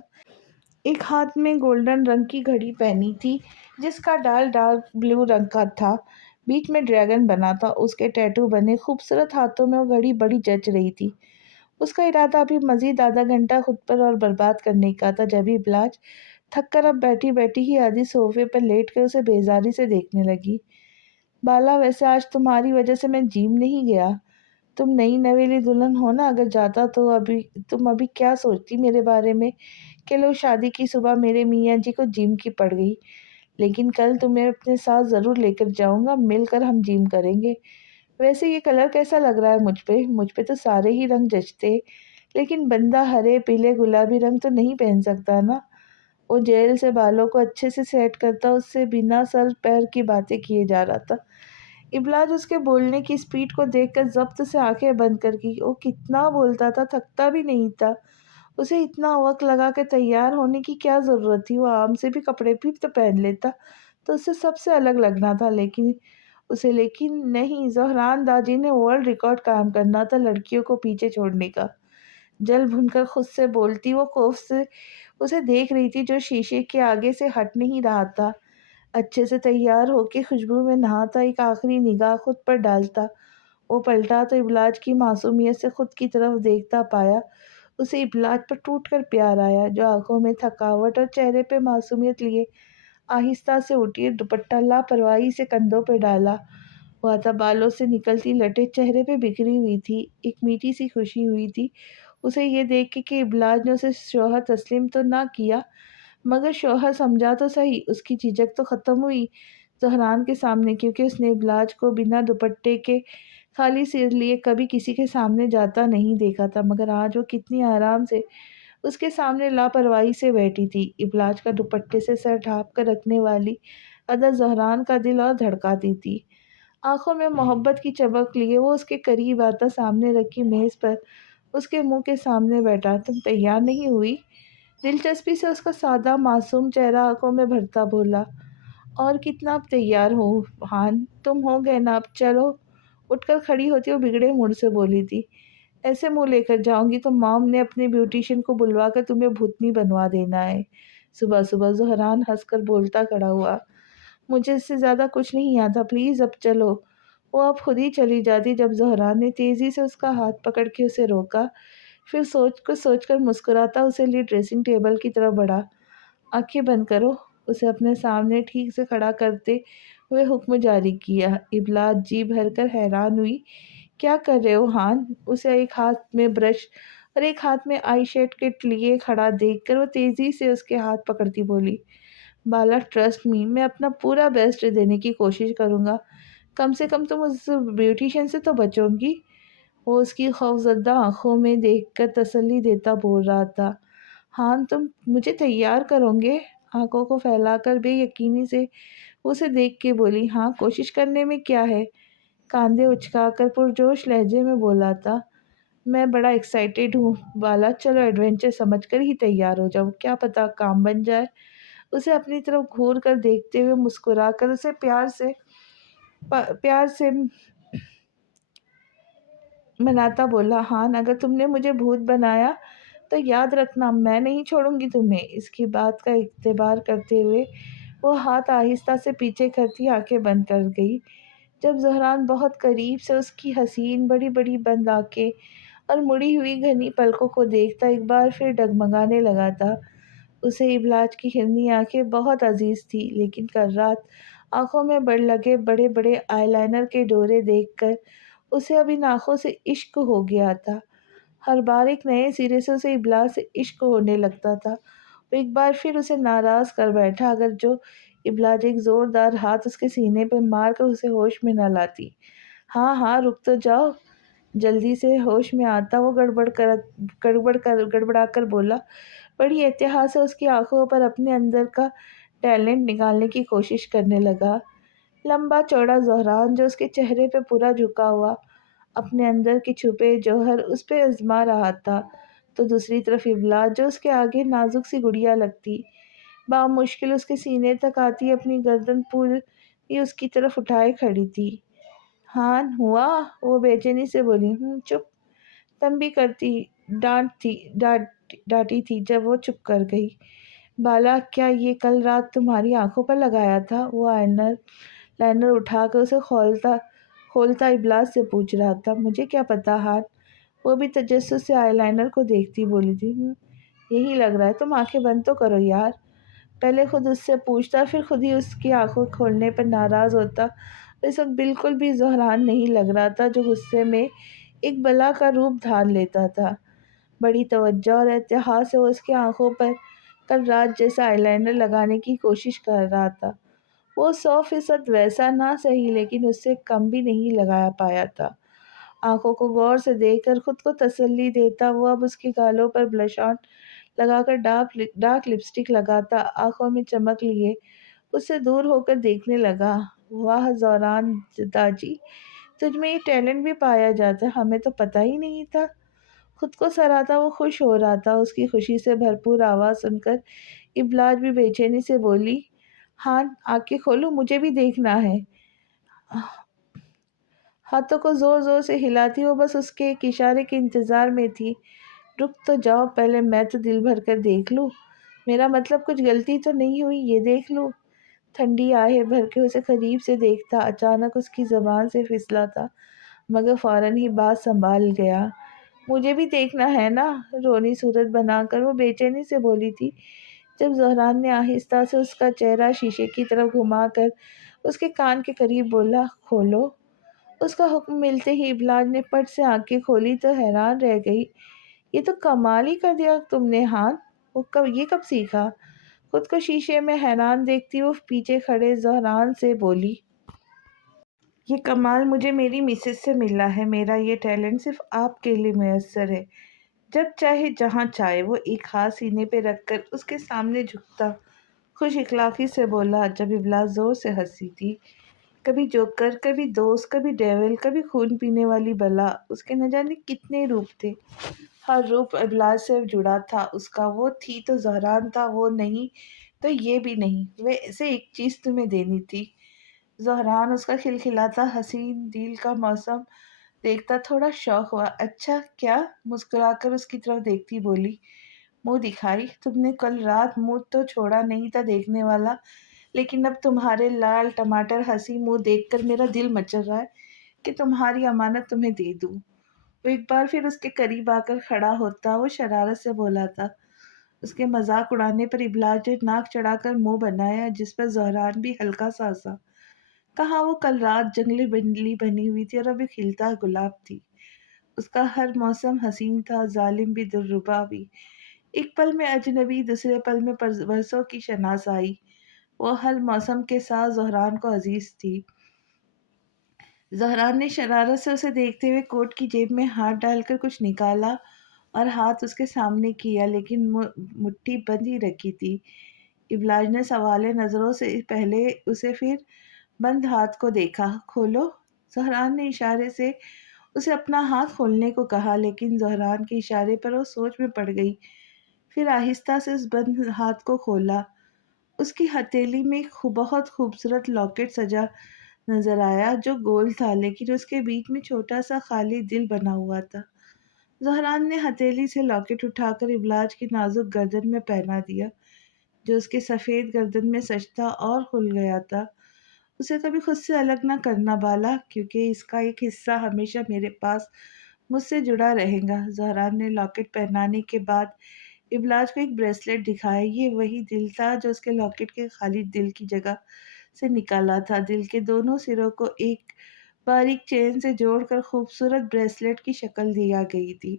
ایک ہاتھ میں گولڈن رنگ کی گھڑی پہنی تھی، جس کا ڈال ڈارک بلو رنگ کا تھا، بیچ میں ڈریگن بنا تھا۔ اس کے ٹیٹو بنے خوبصورت ہاتھوں میں وہ گھڑی بڑی جچ رہی تھی۔ اس کا ارادہ ابھی مزید آدھا گھنٹہ خود پر اور برباد کرنے کا تھا، جب ہی ابلاج تھک کر اب بیٹھی بیٹھی ہی آدھی صوفے پر لیٹ کے اسے بیزاری سے دیکھنے لگی۔ بالا ویسے آج تمہاری وجہ سے میں جیم نہیں گیا۔ تم نئی نویلی دلہن ہو نا، اگر جاتا تو تم ابھی کیا سوچتی میرے بارے میں، کہ لو شادی کی صبح میرے میاں جی کو جیم کی پڑ گئی، لیکن کل تمہیں اپنے ساتھ ضرور لے کر جاؤں گا، مل کر ہم جیم کریں گے۔ ویسے یہ کلر کیسا لگ رہا ہے مجھ پہ تو سارے ہی رنگ جچتے، لیکن بندہ ہرے پیلے گلابی رنگ تو نہیں پہن سکتا نا۔ وہ جیل سے بالوں کو اچھے سے سیٹ کرتا اس سے بنا سر پیر کی باتیں کیے جا رہا تھا۔ ابلاج اس کے بولنے کی سپیڈ کو دیکھ کر ضبط سے آنکھیں بند کر گئی۔ وہ کتنا بولتا تھا، تھکتا بھی نہیں تھا۔ اسے اتنا وقت لگا کہ تیار ہونے کی کیا ضرورت تھی؟ وہ آرام سے بھی کپڑے بھی تو پہن لیتا تو اس سے سب سے الگ لگنا تھا، لیکن نہیں، زہران داجی نے ورلڈ ریکارڈ قائم کرنا تھا لڑکیوں کو پیچھے چھوڑنے کا۔ جل بھن کر خود سے بولتی وہ خوف سے اسے دیکھ رہی تھی، جو شیشے کے آگے سے ہٹ نہیں رہا تھا۔ اچھے سے تیار ہو کے خوشبو میں نہاتا، ایک آخری نگاہ خود پر ڈالتا، وہ پلٹا تو ابلاج کی معصومیت سے خود کی طرف دیکھتا پایا۔ اسے ابلاج پر ٹوٹ کر پیار آیا، جو آنکھوں میں تھکاوٹ اور چہرے پہ معصومیت لیے آہستہ سے اٹھی، دوپٹہ لاپرواہی سے کندھوں پہ ڈالا ہوا تھا، بالوں سے نکلتی لٹیں چہرے پہ بکھری ہوئی تھی۔ ایک میٹھی سی خوشی ہوئی تھی اسے یہ دیکھ کے کہ ابلاج نے اسے شوہر تسلیم تو نہ کیا، مگر شوہر سمجھا تو صحیح۔ اس کی جھجک تو ختم ہوئی زہران کے سامنے، کیونکہ اس نے ابلاج کو بنا دوپٹے کے خالی سر لیے کبھی کسی کے سامنے جاتا نہیں دیکھا تھا، مگر آج وہ کتنی آرام سے اس کے سامنے لاپرواہی سے بیٹھی تھی۔ ابلاج کا دوپٹے سے سر ڈھانپ کر رکھنے والی ادا زہران کا دل اور دھڑکاتی تھی۔ آنکھوں میں محبت کی چمک لیے وہ اس کے قریب آتا، سامنے رکھی میز پر اس کے منہ کے سامنے بیٹھا۔ تم تیار نہیں ہوئی؟ دلچسپی سے اس کا سادہ معصوم چہرہ آنکھوں میں بھرتا بولا۔ اور کتنا اب تیار ہو ہان، تم ہو گئے نا، اب چلو۔ اٹھ کر کھڑی ہوتی وہ بگڑے موڈ سے بولی تھی، ایسے منہ لے کر جاؤں گی تو مام نے اپنے بیوٹیشین کو بلوا کر تمہیں بھوتنی بنوا دینا ہے۔ صبح صبح زہران ہنس کر بولتا کھڑا ہوا، مجھے اس سے زیادہ کچھ نہیں آتا، پلیز اب چلو۔ وہ اب خود ہی چلی جاتی جب زہران نے تیزی سے اس کا ہاتھ پکڑ کے اسے روکا، پھر سوچ کر مسکراتا اسے لیے ڈریسنگ ٹیبل کی طرف بڑھا۔ آنکھیں بند کرو، اسے اپنے سامنے ٹھیک سے کھڑا کرتے ہوئے حکم جاری کیا۔ ابلاج جی بھر کر حیران ہوئی، کیا کر رہے ہو ہان؟ اسے ایک ہاتھ میں برش اور ایک ہاتھ میں آئی شیڈ کٹ لیے کھڑا دیکھ کر وہ تیزی سے اس کے ہاتھ پکڑتی بولی، بالا ٹرسٹ می، میں اپنا پورا بیسٹ دینے کی کوشش کروں گا، کم سے کم تم اس بیوٹیشین سے تو بچو گی۔ وہ اس کی خوفزدہ آنکھوں میں دیکھ کر تسلی دیتا بول رہا تھا، ہاں تم مجھے تیار کرو گے؟ آنکھوں کو پھیلا کر بے یقینی سے اسے دیکھ کے بولی، ہاں کوشش کرنے میں کیا ہے؟ کاندھے اچکا کر پرجوش لہجے میں بولا تھا، میں بڑا ایکسائٹیڈ ہوں بالا، چلو ایڈونچر سمجھ کر ہی تیار ہو جاؤ، کیا پتا کام بن جائے۔ اسے اپنی طرف گھور کر دیکھتے ہوئے مسکرا کر اسے پیار سے مناتا بولا، ہاں اگر تم نے مجھے بھوت بنایا تو یاد رکھنا میں نہیں چھوڑوں گی تمہیں۔ اس کی بات کا اعتبار کرتے ہوئے وہ ہاتھ آہستہ سے پیچھے کرتی آنکھیں بند کر گئی۔ جب زہران بہت قریب سے اس کی حسین بڑی بڑی بند آنکھیں اور مڑی ہوئی گھنی پلکوں کو دیکھتا ایک بار پھر ڈگمگانے لگا تھا۔ اسے ابلاج کی ہرنی آنکھیں بہت عزیز تھی، لیکن کل رات آنکھوں میں لگے بڑے بڑے آئی لائنر کے ڈورے دیکھ کر اسے اب ان آنکھوں سے عشق ہو گیا تھا۔ ہر بار ایک نئے سرے سے اسے ابلاج سے عشق ہونے لگتا تھا۔ وہ ایک بار پھر اسے ناراض کر بیٹھا اگر جو ابلاج ایک زوردار ہاتھ اس کے سینے پہ مار کر اسے ہوش میں نہ لاتی۔ ہاں ہاں رک تو جاؤ۔ جلدی سے ہوش میں آتا وہ گڑبڑا کر بولا، بڑی احتیاط سے اس کی آنکھوں پر اپنے اندر کا ٹیلنٹ نکالنے کی کوشش کرنے لگا۔ لمبا چوڑا زہران جو اس کے چہرے پہ پورا جھکا ہوا اپنے اندر کے چھپے جوہر اس پہ آزما رہا تھا، تو دوسری طرف ابلاج جو اس کے آگے نازک سی گڑیا لگتی بامشکل اس کے سینے تک آتی اپنی گردن پوری اس کی طرف اٹھائے کھڑی تھی۔ ہاں ہوا؟ وہ بے چینی سے بولی، چپ۔ تنبیہ کرتی ڈانٹی تھی جب وہ چپ کر گئی۔ بالا کیا یہ کل رات تمہاری آنکھوں پر لگایا تھا؟ وہ لائنر اٹھا کر اسے کھولتا ابلاج سے پوچھ رہا تھا۔ مجھے کیا پتا ہان، وہ بھی تجسس سے آئی لائنر کو دیکھتی بولی تھی، یہی لگ رہا ہے، تم آنکھیں بند تو کرو یار۔ پہلے خود اس سے پوچھتا پھر خود ہی اس کی آنکھوں کھولنے پر ناراض ہوتا۔ اس وقت بالکل بھی زہران نہیں لگ رہا تھا جو غصے میں ایک بلا کا روپ دھار لیتا تھا۔ بڑی توجہ اور احتیاط سے وہ اس کی آنکھوں پر کل رات جیسا آئی لائنر لگانے کی کوشش کر رہا تھا۔ وہ 100% ویسا نہ صحیح لیکن اس سے کم بھی نہیں لگا پایا تھا۔ آنکھوں کو غور سے دیکھ کر خود کو تسلی دیتا وہ اب اس کے گالوں پر بلش آن لگا کر ڈارک لپسٹک لگاتا آنکھوں میں چمک لیے اس سے دور ہو کر دیکھنے لگا۔ واہ زہران داجی، تجھ میں یہ ٹیلنٹ بھی پایا جاتا ہے، ہمیں تو پتہ ہی نہیں تھا۔ خود کو سراہتا وہ خوش ہو رہا تھا۔ اس کی خوشی سے بھرپور آواز سن کر ابلاج بھی بے چینی سے بولی، ہاں آنکھیں کھولو، مجھے بھی دیکھنا ہے۔ ہاتھوں کو زور زور سے ہلاتی وہ بس اس کے ایک اشارے کے انتظار میں تھی۔ رک تو جاؤ، پہلے میں تو دل بھر کر دیکھ لوں، میرا مطلب کچھ غلطی تو نہیں ہوئی، یہ دیکھ لوں۔ ٹھنڈی آہیں بھر کے اسے قریب سے دیکھتا اچانک اس کی زبان سے پھسلا تھا، مگر فوراً ہی بات سنبھال گیا۔ مجھے بھی دیکھنا ہے نا، رونی صورت بنا کر وہ بے چینی سے بولی تھی جب زہران نے آہستہ سے اس کا چہرہ شیشے کی طرف گھما کر اس کے کان کے قریب بولا، کھولو۔ اس کا حکم ملتے ہی ابلاج نے پٹ سے آنکھیں کھولی تو حیران رہ گئی، یہ تو کمال ہی کر دیا تم نے ہان، یہ کب سیکھا؟ خود کو شیشے میں حیران دیکھتی وہ پیچھے کھڑے زہران سے بولی، یہ کمال مجھے میری مسز سے ملا ہے، میرا یہ ٹیلنٹ صرف آپ کے لیے میسر ہے، جب چاہے جہاں چاہے۔ وہ ایک ہاتھ سینے پہ رکھ کر اس کے سامنے جھکتا خوش اخلاقی سے بولا جب ابلاج زور سے ہنسی تھی۔ کبھی جوکر، کبھی دوست، کبھی ڈیول، کبھی خون پینے والی بلا، اس کے نہ جانے کتنے روپ تھے، ہر روپ ابلاج سے جڑا تھا اس کا۔ وہ تھی تو زہران تھا، وہ نہیں تو یہ بھی نہیں، ویسے ایک چیز تمہیں دینی تھی۔ زہران اس کا کھلکھلاتا حسین دل کا موسم دیکھتا تھوڑا شوق ہوا۔ اچھا کیا؟ مسکرا کر اس کی طرف دیکھتی بولی۔ منہ دکھائی، تم نے کل رات منہ تو چھوڑا نہیں تھا دیکھنے والا، لیکن اب تمہارے لال ٹماٹر ہنسی منہ دیکھ کر میرا دل مچل رہا ہے کہ تمہاری امانت تمہیں دے دوں۔ وہ ایک بار پھر اس کے قریب آ کر کھڑا ہوتا، وہ شرارت سے بولا تھا۔ اس کے مذاق اڑانے پر ابلاج نے ناک چڑھا کر منہ بنایا، جس پر زہران بھی ہلکا سا ہنسا۔ کہا وہ کل رات جنگلی بندلی بنی ہوئی تھی اور ابھی کھلتا گلاب تھی۔ اس کا ہر موسم حسین تھا، ظالم بھی دلربا بھی۔ ایک پل میں اجنبی، دوسرے پل میں برسوں کی شناسائی۔ وہ ہر موسم کے ساتھ زہران کو عزیز تھی۔ زہران نے شرارت سے اسے دیکھتے ہوئے کوٹ کی جیب میں ہاتھ ڈال کر کچھ نکالا اور ہاتھ اس کے سامنے کیا، لیکن مٹھی بند ہی رکھی تھی۔ ابلاج نے سوالے نظروں سے پہلے اسے پھر بند ہاتھ کو دیکھا۔ کھولو۔ زہران نے اشارے سے اسے اپنا ہاتھ کھولنے کو کہا، لیکن زہران کے اشارے پر وہ سوچ میں پڑ گئی۔ پھر آہستہ سے اس بند ہاتھ کو کھولا۔ اس کی ہتھیلی میں ایک بہت خوبصورت لاکٹ سجا نظر آیا، جو گول تھا، لیکن اس کے بیچ میں چھوٹا سا خالی دل بنا ہوا تھا۔ زہران نے ہتھیلی سے لاکٹ اٹھا کر ابلاج کی نازک گردن میں پہنا دیا، جو اس کے سفید گردن میں سجتا اور کھل گیا تھا۔ اسے کبھی خود سے الگ نہ کرنا بالا، کیونکہ اس کا ایک حصہ ہمیشہ میرے پاس مجھ سے جڑا رہے گا۔ زہران نے لاکٹ پہنانے کے بعد ابلاج کو ایک بریسلٹ دکھایا۔ یہ وہی دل تھا جو اس کے لاکٹ کے خالی دل کی جگہ سے نکالا تھا۔ دل کے دونوں سروں کو ایک باریک چین سے جوڑ کر خوبصورت بریسلٹ کی شکل دیا گئی تھی۔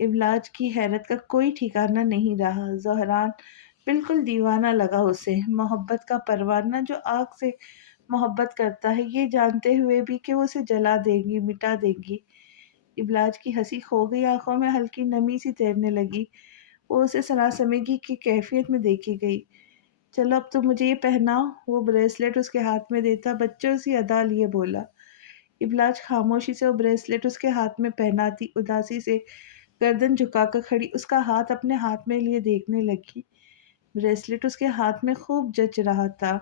ابلاج کی حیرت کا کوئی ٹھکانہ نہیں رہا۔ زہران بالکل دیوانہ لگا اسے، محبت کا پروانہ جو آگ سے محبت کرتا ہے، یہ جانتے ہوئے بھی کہ وہ اسے جلا دے گی، مٹا دے گی۔ ابلاج کی ہنسی کھو گئی، آنکھوں میں ہلکی نمی سی تیرنے لگی۔ وہ اسے سراسمگی کی کیفیت میں دیکھی گئی۔ چلو اب تم مجھے یہ پہناؤ۔ وہ بریسلٹ اس کے ہاتھ میں دیتا بچوں سی ادا لیے بولا۔ ابلاج خاموشی سے وہ بریسلٹ اس کے ہاتھ میں پہناتی، اداسی سے گردن جھکا کر کھڑی، اس کا ہاتھ اپنے ہاتھ میں لیے دیکھنے لگی۔ بریسلٹ اس کے ہاتھ میں خوب جچ رہا تھا۔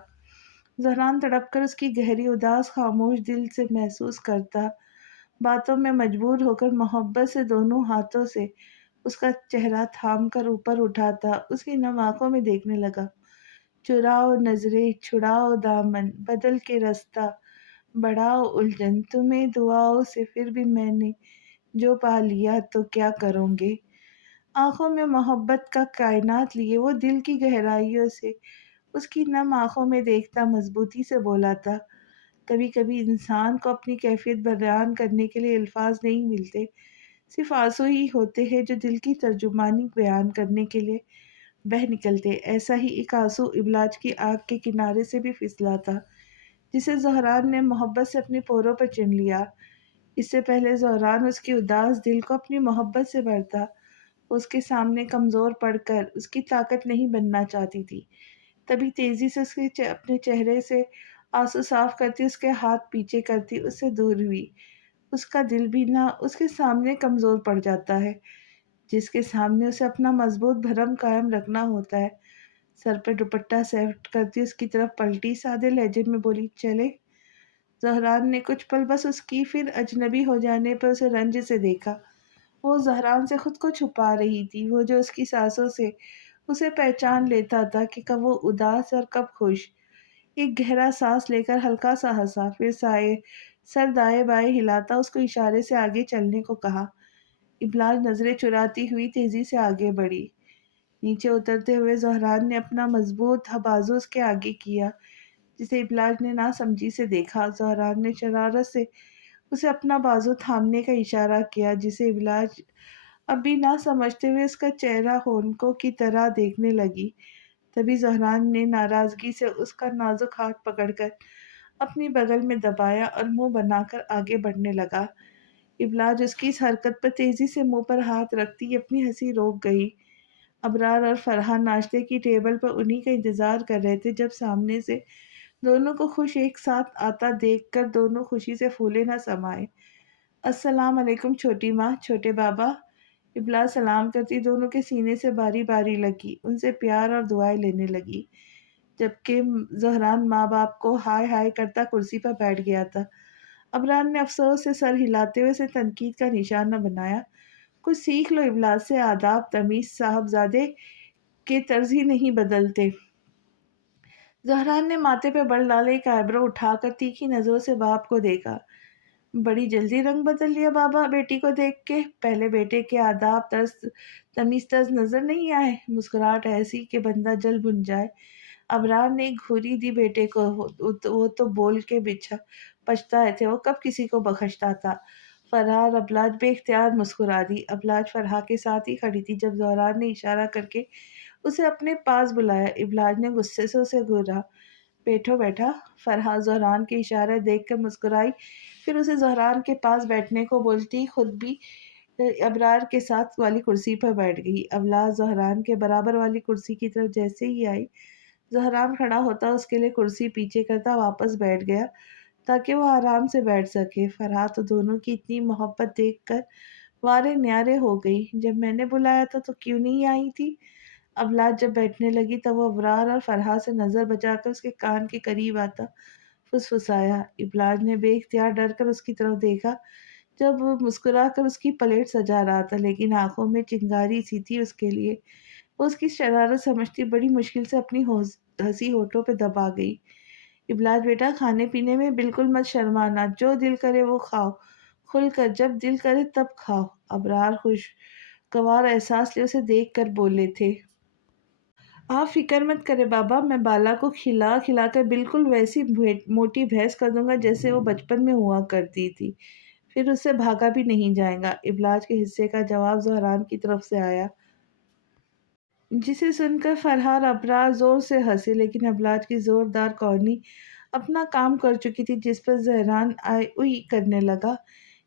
زہران تڑپ کر اس کی گہری اداس خاموش دل سے محسوس کرتا، باتوں میں مجبور ہو کر محبت سے دونوں ہاتھوں سے اس کا چہرہ تھام کر اوپر اٹھاتا، اس کی نم آنکھوں میں دیکھنے لگا۔ چراؤ نظریں، چھڑاؤ دامن، بدل کے رستہ، بڑھاؤ الجھن، تمہیں دعاؤں سے پھر بھی میں نے جو پا لیا تو کیا کروں گے۔ آنکھوں میں محبت کا کائنات لیے وہ دل کی گہرائیوں سے اس کی نم آنکھوں میں دیکھتا مضبوطی سے بولا تھا۔ کبھی کبھی انسان کو اپنی کیفیت بیان کرنے کے لیے الفاظ نہیں ملتے، صرف آنسو ہی ہوتے ہیں جو دل کی ترجمانی بیان کرنے کے لیے بہہ نکلتے۔ ایسا ہی ایک آنسو ابلاج کی آنکھ کے کنارے سے بھی پھسلا تھا، جسے زہران نے محبت سے اپنے پوروں پر چن لیا۔ اس سے پہلے زہران اس کی اداس دل کو اپنی محبت سے بھرتا، اس کے سامنے کمزور پڑ کر اس کی طاقت نہیں بننا چاہتی تھی۔ تبھی تیزی سے اس کے اپنے چہرے سے آنسو صاف کرتی، اس کے ہاتھ پیچھے کرتی اس سے دور ہوئی۔ اس کا دل بھی نہ اس کے سامنے کمزور پڑ جاتا ہے، جس کے سامنے اسے اپنا مضبوط بھرم قائم رکھنا ہوتا ہے۔ سر پہ دوپٹہ سیٹ کرتی اس کی طرف پلٹی، سادے لہجے میں بولی، چلے؟ زہران نے کچھ پل بس اس کی پھر اجنبی ہو جانے پر اسے رنج سے دیکھا۔ وہ زہران سے خود کو چھپا رہی تھی، وہ جو اس کی سانسوں سے اسے پہچان لیتا تھا کہ کب وہ اداس اور کب خوش۔ ایک گہرا سانس لے کر ہلکا سا ہنسا، پھر سر دائیں بائیں ہلاتا اس کو اشارے سے آگے چلنے کو کہا۔ ابلاج نظریں چراتی ہوئی تیزی سے آگے بڑھی۔ نیچے اترتے ہوئے زہران نے اپنا مضبوط بازو اس کے آگے کیا، جسے ابلاج نے نہ سمجھی سے دیکھا۔ زہران نے شرارت سے اسے اپنا بازو تھامنے کا اشارہ کیا، جسے ابلاج اب بھی نہ سمجھتے ہوئے اس کا چہرہ ہونکوں کی طرح دیکھنے لگی۔ تبھی زہران نے ناراضگی سے اس کا نازک ہاتھ پکڑ کر اپنی بغل میں دبایا اور منہ بنا کر آگے بڑھنے لگا۔ ابلاج اس کی اس حرکت پر تیزی سے منہ پر ہاتھ رکھتی اپنی ہنسی روک گئی۔ ابرار اور فرحان ناشتے کی ٹیبل پر انہی کا انتظار کر رہے تھے، جب سامنے سے دونوں کو خوش ایک ساتھ آتا دیکھ کر دونوں خوشی سے پھولے نہ سمائے۔ السلام علیکم چھوٹی ماں، چھوٹے بابا، ابلا سلام کرتی دونوں کے سینے سے باری باری لگی، ان سے پیار اور دعائیں لینے لگی، جبکہ زہران ماں باپ کو ہائے ہائے کرتا کرسی پر بیٹھ گیا تھا۔ ابرار نے افسوس سے سر ہلاتے ہوئے اسے تنقید کا نشان نہ بنایا۔ کچھ سیکھ لو ابلاس سے، آداب تمیز صاحبزادے کے طرز ہی نہیں بدلتے۔ زہران نے ماتھے پہ بڑھ ڈالے ایک آئیبرو اٹھا کر تیکھی نظروں سے باپ کو دیکھا۔ بڑی جلدی رنگ بدل لیا بابا بیٹی کو دیکھ کے، پہلے بیٹے کے آداب تمیز طرز نظر نہیں آئے؟ مسکراہٹ ایسی کہ بندہ جل بھن جائے۔ ابرار نے ایک گھوری دی بیٹے کو، وہ تو بول کے پچھتائے تھے، وہ کب کسی کو بخشتا تھا۔ فرحہ اور ابلاج بے اختیار مسکرا دی۔ ابلاج فرحہ کے ساتھ ہی کھڑی تھی جب زہران نے اشارہ کر کے اسے اپنے پاس بلایا۔ ابلاج نے غصے سے اسے گھورا۔ بیٹھو بیٹا۔ فرحہ زہران کے اشارے دیکھ کر مسکرائی، پھر اسے زہران کے پاس بیٹھنے کو بولتی خود بھی ابرار کے ساتھ والی کرسی پر بیٹھ گئی۔ ابلاج زہران کے برابر والی کرسی کی طرف جیسے ہی آئی، زہران کھڑا ہوتا اس کے لیے کرسی پیچھے کرتا واپس بیٹھ گیا تاکہ وہ آرام سے بیٹھ سکے۔ فرحہ تو دونوں کی اتنی محبت دیکھ کر وارے نیارے ہو گئی۔ جب میں نے بلایا تھا تو کیوں نہیں آئی تھی؟ ابلاج جب بیٹھنے لگی تب وہ ابرار اور فرحہ سے نظر بچا کر اس کے کان کے قریب آتا فسفسایا۔ ابلاج نے بے اختیار ڈر کر اس کی طرف دیکھا جب وہ مسکرا کر اس کی پلیٹ سجا رہا تھا، لیکن آنکھوں میں چنگاری سی تھی اس کے لیے۔ وہ اس کی شرارت سمجھتی بڑی مشکل سے اپنی ہنسی ہونٹوں پہ دبا گئی۔ ابلاج بیٹا، کھانے پینے میں بالکل مت شرمانا، جو دل کرے وہ کھاؤ، کھل کر، جب دل کرے تب کھاؤ۔ ابرار خوشگوار احساس لے اسے دیکھ کر بولے تھے۔ آپ فکر مت کریں بابا، میں بالا کو کھلا کھلا کر بالکل ویسی موٹی بھینس کر دوں گا جیسے وہ بچپن میں ہوا کرتی تھی، پھر اس سے بھاگا بھی نہیں جائے گا۔ ابلاج کے حصے کا جواب زہران کی طرف سے آیا، جسے سن کر فرحہ اور ابرار زور سے ہنسے، لیکن ابلاج کی زوردار کہنی اپنا کام کر چکی تھی، جس پر زہران آئی اوئی کرنے لگا۔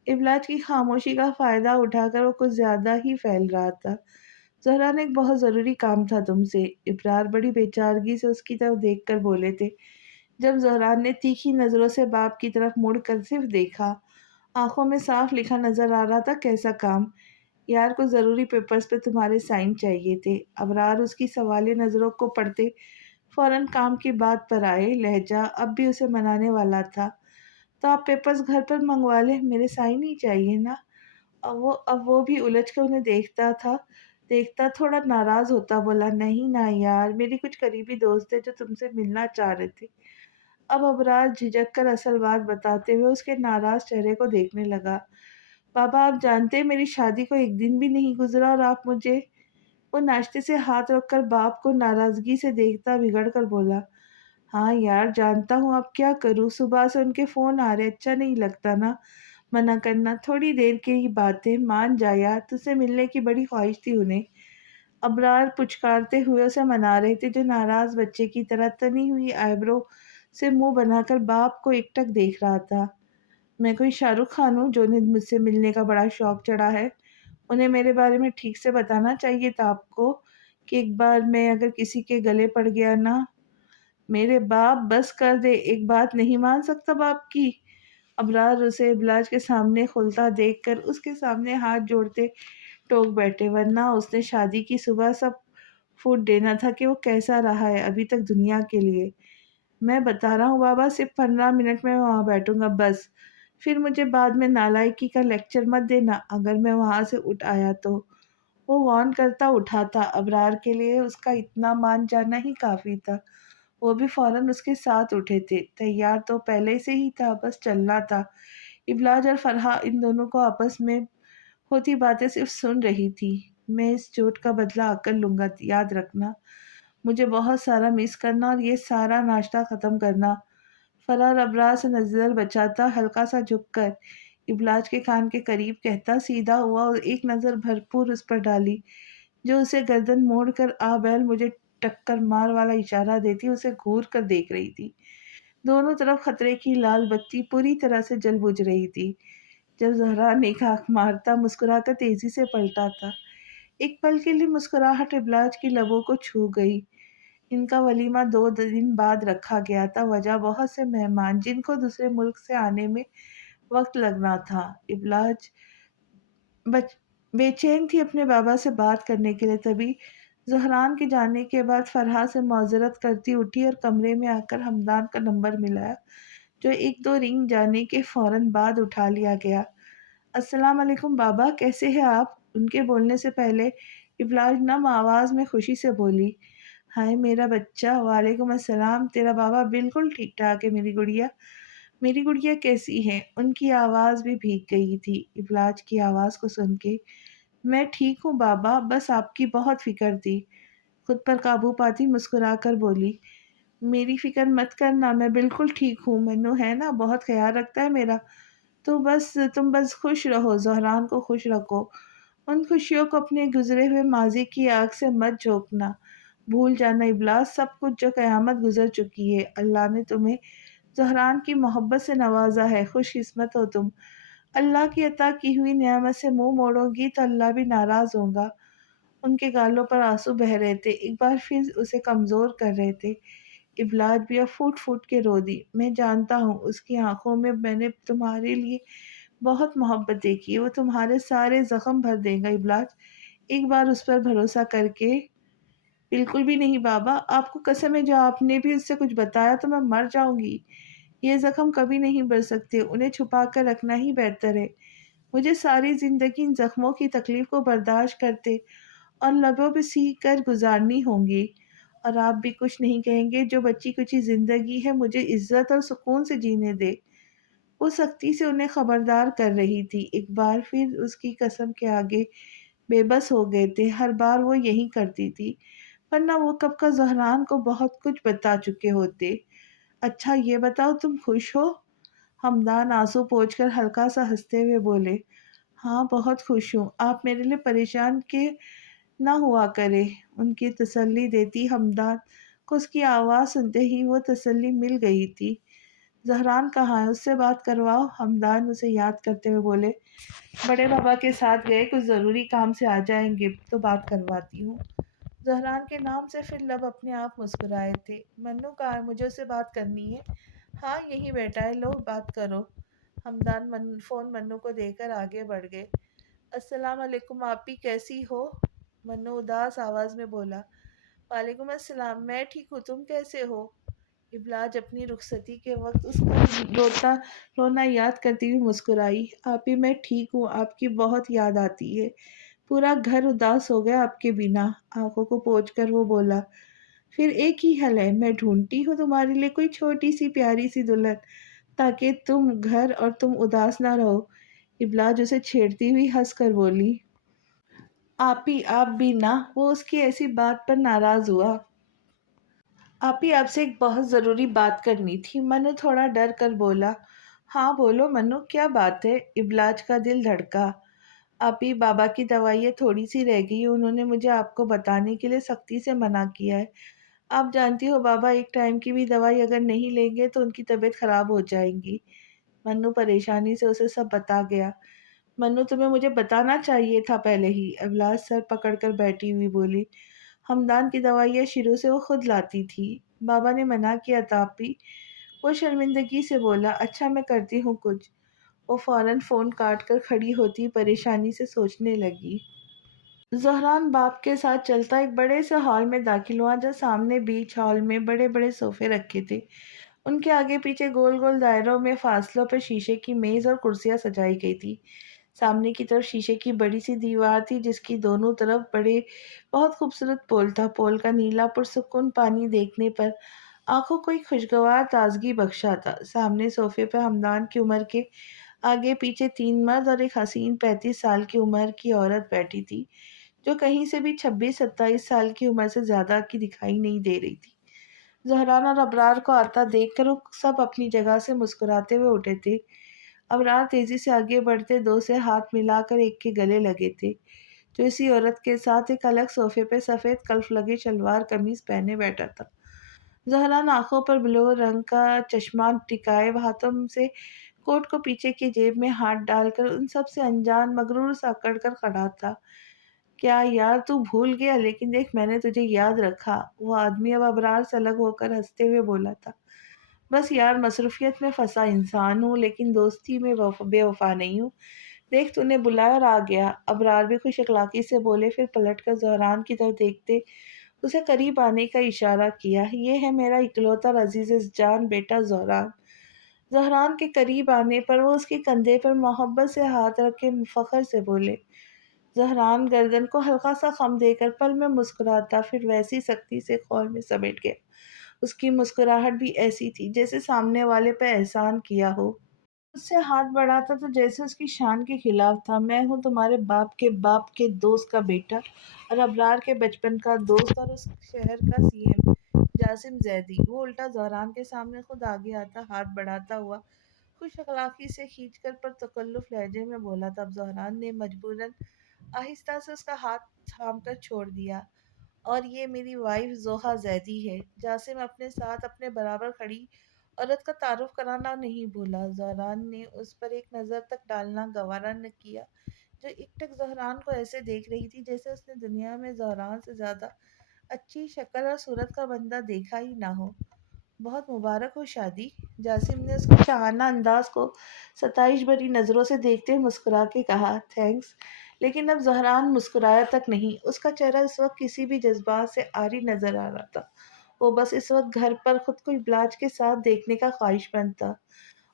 ابلاج کی خاموشی کا فائدہ اٹھا کر وہ کچھ زیادہ ہی پھیل رہا تھا۔ زہران، ایک بہت ضروری کام تھا تم سے۔ ابرار بڑی بے چارگی سے اس کی طرف دیکھ کر بولے تھے۔ جب زہران نے تیکھی نظروں سے باپ کی طرف مڑ کر صرف دیکھا، آنکھوں میں صاف لکھا نظر آ رہا تھا، کیسا کام؟ یار، کچھ ضروری پیپرز پہ تمہارے سائن چاہیے تھے۔ ابرار اس کی سوالیہ نظروں کو پڑھتے فوراً کام کی بات پر آئے۔ لہجہ اب بھی اسے منانے والا تھا۔ تو آپ پیپرز گھر پر منگوا لیں، میرے سائن ہی چاہیے نا۔ اب وہ بھی الجھ کر انہیں دیکھتا تھوڑا ناراض ہوتا بولا، نہیں نا یار، میری کچھ قریبی دوست ہے جو تم سے ملنا چاہ رہے تھے۔ اب ابرار جھجک کر اصل بات بتاتے ہوئے اس کے ناراض چہرے کو دیکھنے لگا۔ بابا، آپ جانتے ہیں میری شادی کو ایک دن بھی نہیں گزرا اور آپ مجھے… وہ ناشتے سے ہاتھ رکھ کر باپ کو ناراضگی سے دیکھتا بگڑ کر بولا، ہاں یار جانتا ہوں، اب کیا کروں، صبح سے ان کے فون آ رہے، اچھا نہیں لگتا نا منع کرنا، تھوڑی دیر کی ہی بات ہے، مان جا یار، تجھ سے ملنے کی بڑی خواہش تھی انہیں۔ ابرار پچکارتے ہوئے اسے منا رہے تھے، جو ناراض بچے کی طرح تنی ہوئی آئیبرو سے منہ بنا کر باپ کو ایک دیکھ رہا تھا۔ میں کوئی شاہ رخ خان ہوں جو انہیں مجھ سے ملنے کا بڑا شوق چڑھا ہے؟ انہیں میرے بارے میں ٹھیک سے بتانا چاہیے تھا آپ کو، کہ ایک بار میں اگر کسی کے گلے پڑ گیا نا… میرے باپ، بس کر دے، ایک بات نہیں مان سکتا باپ کی؟ ابرار اسے ابلاج کے سامنے کھلتا دیکھ کر اس کے سامنے ہاتھ جوڑتے ٹوک بیٹھے، ورنہ اس نے شادی کی صبح سب فوٹ دینا تھا کہ وہ کیسا رہا ہے ابھی تک دنیا کے لیے۔ میں بتا رہا ہوں بابا، صرف 15 منٹ میں وہاں بیٹھوں گا بس، پھر مجھے بعد میں نالائکی کا لیکچر مت دینا اگر میں وہاں سے اٹھ آیا تو۔ وہ وارن کرتا اٹھا تھا۔ ابرار کے لیے اس کا اتنا مان جانا ہی کافی تھا۔ وہ بھی فوراً اس کے ساتھ اٹھے تھے، تیار تو پہلے سے ہی تھا، بس چلنا تھا۔ ابلاج اور فرحہ ان دونوں کو آپس میں ہوتی باتیں صرف سن رہی تھی۔ میں اس چوٹ کا بدلہ آ کر لوں گا، یاد رکھنا۔ مجھے بہت سارا مس کرنا اور یہ سارا ناشتہ ختم کرنا۔ فرحہ ابرار سے نظر بچاتا ہلکا سا جھک کر ابلاج کے کان کے قریب کہتا سیدھا ہوا اور ایک نظر بھرپور اس پر ڈالی، جو اسے گردن موڑ کر آ بیل مجھے ٹکر مار والا اشارہ دیتی اسے گھور کر دیکھ رہی تھی۔ دونوں طرف خطرے کی لال بتی پوری طرح سے جل بجھ رہی تھی۔ جب زہران ایک آنکھ مارتا مسکرا کر تیزی سے پلٹا تھا، ایک پل کے لیے مسکراہٹ ابلاج کی لبوں کو چھو گئی۔ ان کا ولیمہ 2 دن بعد رکھا گیا تھا، وجہ بہت سے مہمان جن کو دوسرے ملک سے آنے میں وقت لگنا تھا۔ ابلاج بے چین تھی اپنے بابا سے بات کرنے کے لیے، تبھی زہران کے جانے کے بعد فرحہ سے معذرت کرتی اٹھی اور کمرے میں آ کر حمدان کا نمبر ملایا، جو ایک دو رنگ جانے کے فوراً بعد اٹھا لیا گیا۔ السلام علیکم بابا، کیسے ہیں آپ؟ ان کے بولنے سے پہلے ابلاج نم آواز میں خوشی سے بولی۔ ہائے میرا بچہ، وعلیکم السلام، تیرا بابا بالکل ٹھیک ٹھاک ہے میری گڑیا۔ میری گڑیا کیسی ہے؟ ان کی آواز بھی بھیگ گئی تھی ابلاج کی آواز کو سن کے۔ میں ٹھیک ہوں بابا، بس آپ کی بہت فکر تھی، خود پر قابو پاتی مسکرا کر بولی۔ میری فکر مت کرنا، میں بالکل ٹھیک ہوں، منو ہے نا بہت خیال رکھتا ہے میرا۔ تم بس خوش رہو، زہران کو خوش رکھو، ان خوشیوں کو اپنے گزرے ہوئے ماضی کی آگ سے مت جھونکنا، بھول جانا ابلاس سب کچھ جو قیامت گزر چکی ہے۔ اللہ نے تمہیں زہران کی محبت سے نوازا ہے، خوش قسمت ہو تم۔ اللہ کی عطا کی ہوئی نعمت سے منہ موڑو گی تو اللہ بھی ناراض ہوگا۔ ان کے گالوں پر آنسو بہہ رہے تھے، ایک بار پھر اسے کمزور کر رہے تھے۔ ابلاج بھی اب پھوٹ پھوٹ کے رو دی۔ میں جانتا ہوں اس کی آنکھوں میں نے تمہارے لیے بہت محبت دیکھی ہے، وہ تمہارے سارے زخم بھر دے گا ابلاج، ایک بار اس پر بھروسہ کر کے۔ بالکل بھی نہیں بابا، آپ کو قسم ہے جو آپ نے بھی اس سے کچھ بتایا تو میں مر جاؤں گی۔ یہ زخم کبھی نہیں بڑھ سکتے، انہیں چھپا کر رکھنا ہی بہتر ہے۔ مجھے ساری زندگی ان زخموں کی تکلیف کو برداشت کرتے اور لبوں پہ سی کر گزارنی ہوں گی، اور آپ بھی کچھ نہیں کہیں گے۔ جو بچی کچی زندگی ہے مجھے عزت اور سکون سے جینے دے۔ وہ سختی سے انہیں خبردار کر رہی تھی، ایک بار پھر اس کی قسم کے آگے بے بس ہو گئے تھے، ہر بار وہ یہی کرتی تھی، ورنہ وہ کب کا زہران کو بہت کچھ بتا چکے ہوتے۔ اچھا یہ بتاؤ تم خوش ہو؟ حمدان آنسو پوچھ کر ہلکا سا ہنستے ہوئے بولے۔ ہاں بہت خوش ہوں، آپ میرے لیے پریشان کے نہ ہوا کرے، ان کی تسلی دیتی حمدان کو اس کی آواز سنتے ہی وہ تسلی مل گئی تھی۔ زہران کہاں ہے؟ اس سے بات کرواؤ، حمدان اسے یاد کرتے ہوئے بولے۔ بڑے بابا کے ساتھ گئے، کچھ ضروری کام سے آ جائیں گے تو بات کرواتی ہوں۔ زہران کے نام سے پھر لب اپنے آپ مسکرائے تھے۔ منو کہاں ہے؟ مجھے اسے بات کرنی ہے۔ ہاں یہی بیٹا ہے، لو بات کرو۔ حمدان فون منو کو دے کر آگے بڑھ گئے۔ السلام علیکم آپی، کیسی ہو؟ منو اداس آواز میں بولا۔ وعلیکم السلام، میں ٹھیک ہوں، تم کیسے ہو؟ ابلاج اپنی رخصتی کے وقت اس کا رونا یاد کرتی ہوئی مسکرائی۔ آپی میں ٹھیک ہوں، آپ کی بہت یاد آتی ہے، پورا گھر اداس ہو گیا آپ کے بنا، آنکھوں کو پوچھ کر وہ بولا۔ پھر ایک ہی حل ہے، میں ڈھونڈتی ہوں تمہارے لیے کوئی چھوٹی سی پیاری سی دلہن، تاکہ تم گھر اور تم اداس نہ رہو۔ ابلاج اسے چھیڑتی ہوئی ہنس کر بولی۔ آپی آپ بھی نہ، وہ اس کی ایسی بات پر ناراض ہوا۔ آپی آپ سے ایک بہت ضروری بات کرنی تھی، منو تھوڑا ڈر کر بولا۔ ہاں بولو منو، کیا بات ہے؟ ابلاج کا دل دھڑکا۔ آپی بابا کی دوائیاں تھوڑی سی رہ گئی، انہوں نے مجھے آپ کو بتانے کے لیے سختی سے منع کیا ہے۔ آپ جانتی ہو بابا ایک ٹائم کی بھی دوائی اگر نہیں لیں گے تو ان کی طبیعت خراب ہو جائے گی۔ منو پریشانی سے اسے سب بتا گیا۔ منو تمہیں مجھے بتانا چاہیے تھا پہلے ہی، ابلاج سر پکڑ کر بیٹھی ہوئی بولی۔ حمدان کی دوائیاں شروع سے وہ خود لاتی تھی، بابا نے منع کیا تھا آپی، وہ شرمندگی سے بولا۔ اچھا میں کرتی ہوں کچھ۔ وہ فوراً فون کاٹ کر کھڑی ہوتی پریشانی سے سوچنے لگی۔ زہران باپ کے ساتھ چلتا ایک بڑے سے ہال میں داخل ہوا، جو سامنے بیچ ہال میں بڑے بڑے صوفے رکھے تھے، ان کے آگے پیچھے گول گول دائروں میں فاصلوں پہ شیشے کی میز اور کرسیاں سجائی گئی تھی۔ سامنے کی طرف شیشے کی بڑی سی دیوار تھی جس کی دونوں طرف بہت خوبصورت پول تھا، پول کا نیلا پرسکون پانی دیکھنے پر آنکھوں کو ایک خوشگوار تازگی بخشا تھا۔ سامنے صوفے پہ حمدان کی عمر کے آگے پیچھے تین مرد اور ایک حسین 35 سال کی عمر کی عورت بیٹھی تھی، جو کہیں سے بھی 26 27 سال کی عمر سے زیادہ کی دکھائی نہیں دے رہی تھی۔ زہران اور ابرار کو آتا دیکھ کر وہ سب اپنی جگہ سے مسکراتے ہوئے اٹھے تھے۔ ابرار تیزی سے آگے بڑھتے دو سے ہاتھ ملا کر ایک کے گلے لگے تھے، جو اسی عورت کے ساتھ ایک الگ صوفے پہ سفید کلف لگے شلوار قمیض پہنے بیٹھا تھا۔ زہران آنکھوں پر بلو رنگ کا چشمہ ٹکائے ہاتھوں سے کوٹ کو پیچھے کی جیب میں ہاتھ ڈال کر ان سب سے انجان مغرور سا اکڑ کر کھڑا تھا۔ کیا یار تو بھول گیا، لیکن دیکھ میں نے تجھے یاد رکھا، وہ آدمی اب ابرار سے الگ ہو کر ہنستے ہوئے بولا تھا۔ بس یار مصروفیت میں پھنسا انسان ہوں، لیکن دوستی میں بے وفا نہیں ہوں، دیکھ تو نے بلایا اور آ گیا، ابرار بھی خوش اخلاقی سے بولے، پھر پلٹ کر زہران کی طرف دیکھتے اسے قریب آنے کا اشارہ کیا۔ یہ ہے میرا اکلوتا اور عزیز جان بیٹا زہران۔ زہران کے قریب آنے پر وہ اس کے کندھے پر محبت سے ہاتھ رکھ کے فخر سے بولے۔ زہران گردن کو ہلکا سا خم دے کر پل میں مسکراتا، پھر ویسی سختی سے خول میں سمیٹ گیا۔ اس کی مسکراہٹ بھی ایسی تھی جیسے سامنے والے پہ احسان کیا ہو۔ اس سے ہاتھ بڑھاتا تو جیسے اس کی شان کے خلاف تھا۔ میں ہوں تمہارے باپ کے دوست کا بیٹا اور ابرار کے بچپن کا دوست اور اس شہر کا سی ایم جاسم زیدی۔ وہ الٹا زہران کے سامنے خود آگے آتا، ہاتھ بڑھاتا ہوا خوش اخلاقی سے کھینچ کر پر تکلف لہجے میں بولا تھا۔ اب زہران نے مجبوراً آہستہ سے اس کا ہاتھ تھام کر چھوڑ دیا۔ اور یہ میری وائف زوہا زیدی ہے۔ جاسم اپنے ساتھ اپنے برابر کھڑی عورت کا تعارف کرانا نہیں بھولا۔ زہران نے اس پر ایک نظر تک ڈالنا گوارا نہ کیا، جو ایک زہران کو ایسے دیکھ رہی تھی جیسے اس نے دنیا میں زہران سے زیادہ اچھی شکل اور صورت کا بندہ دیکھا ہی نہ ہو۔ بہت مبارک ہو شادی۔ جاسم نے اس کے شاہانہ انداز کو ستائش بھری نظروں سے دیکھتے مسکرا کے کہا، تھینکس۔ لیکن اب زہران مسکرایا تک نہیں۔ اس کا چہرہ اس وقت کسی بھی جذبات سے عاری نظر آ رہا تھا۔ وہ بس اس وقت گھر پر خود کو ابلاج کے ساتھ دیکھنے کا خواہش مند تھا۔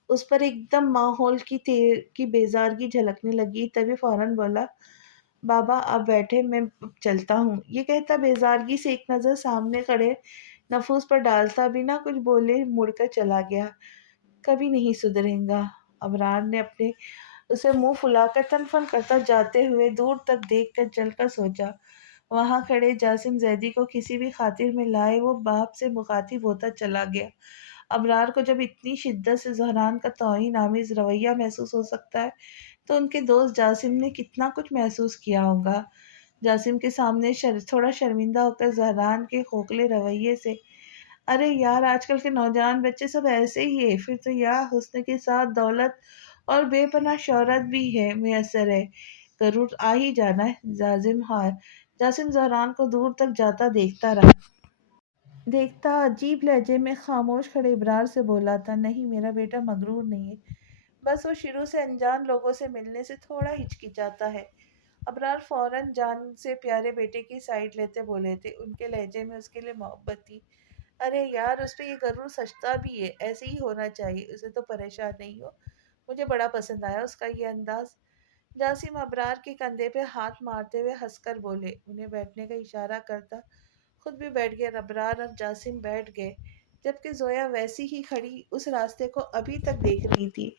اس پر ایک دم ماحول کی بیزارگی جھلکنے لگی، تبھی فوراً بولا، بابا آپ بیٹھے، میں اب چلتا ہوں۔ یہ کہتا بیزارگی سے ایک نظر سامنے کھڑے نفوس پر ڈالتا، بنا کچھ بولے مڑ کر چلا گیا۔ کبھی نہیں سدھریں گا۔ ابرار نے اپنے اسے منہ پھلا کر تن فن کرتا جاتے ہوئے دور تک دیکھ کر چل کر سوچا۔ وہاں کھڑے جاسم زیدی کو کسی بھی خاطر میں لائے وہ باپ سے مخاطب ہوتا چلا گیا۔ ابرار کو جب اتنی شدت سے زہران کا توہین آمیز رویہ محسوس ہو سکتا ہے تو ان کے دوست جاسم نے کتنا کچھ محسوس کیا ہوگا۔ جاسم کے سامنے تھوڑا شرمندہ ہو کر زہران کے کھوکھلے رویے سے، ارے یار آج کل کے نوجوان بچے سب ایسے ہی ہے، پھر تو یا حسن کے ساتھ دولت اور بے پناہ شہرت بھی ہے میسر ہے، ضرور آ ہی جانا ہے۔ جاسم زہران کو دور تک جاتا دیکھتا رہا۔ دیکھتا عجیب لہجے میں خاموش کھڑے ابرار سے بولا تھا، نہیں میرا بیٹا مغرور نہیں ہے، بس وہ شروع سے انجان لوگوں سے ملنے سے تھوڑا ہچکچاتا ہے۔ ابرار فوراً جان سے پیارے بیٹے کی سائڈ لیتے بولے تھے، ان کے لہجے میں اس کے لیے محبت تھی، ارے یار اس پہ یہ غرور سجتا بھی ہے، ایسے ہی ہونا چاہیے، اسے تو پریشان نہیں ہو، مجھے بڑا پسند آیا اس کا یہ انداز۔ جاسم ابرار کے کندھے پہ ہاتھ مارتے ہوئے ہنس کر بولے، انہیں بیٹھنے کا اشارہ کرتا خود بھی بیٹھ گئے۔ ابرار اور جاسم بیٹھ گئے، جبکہ زویا ویسی ہی کھڑی اس راستے کو ابھی تک دیکھ رہی تھی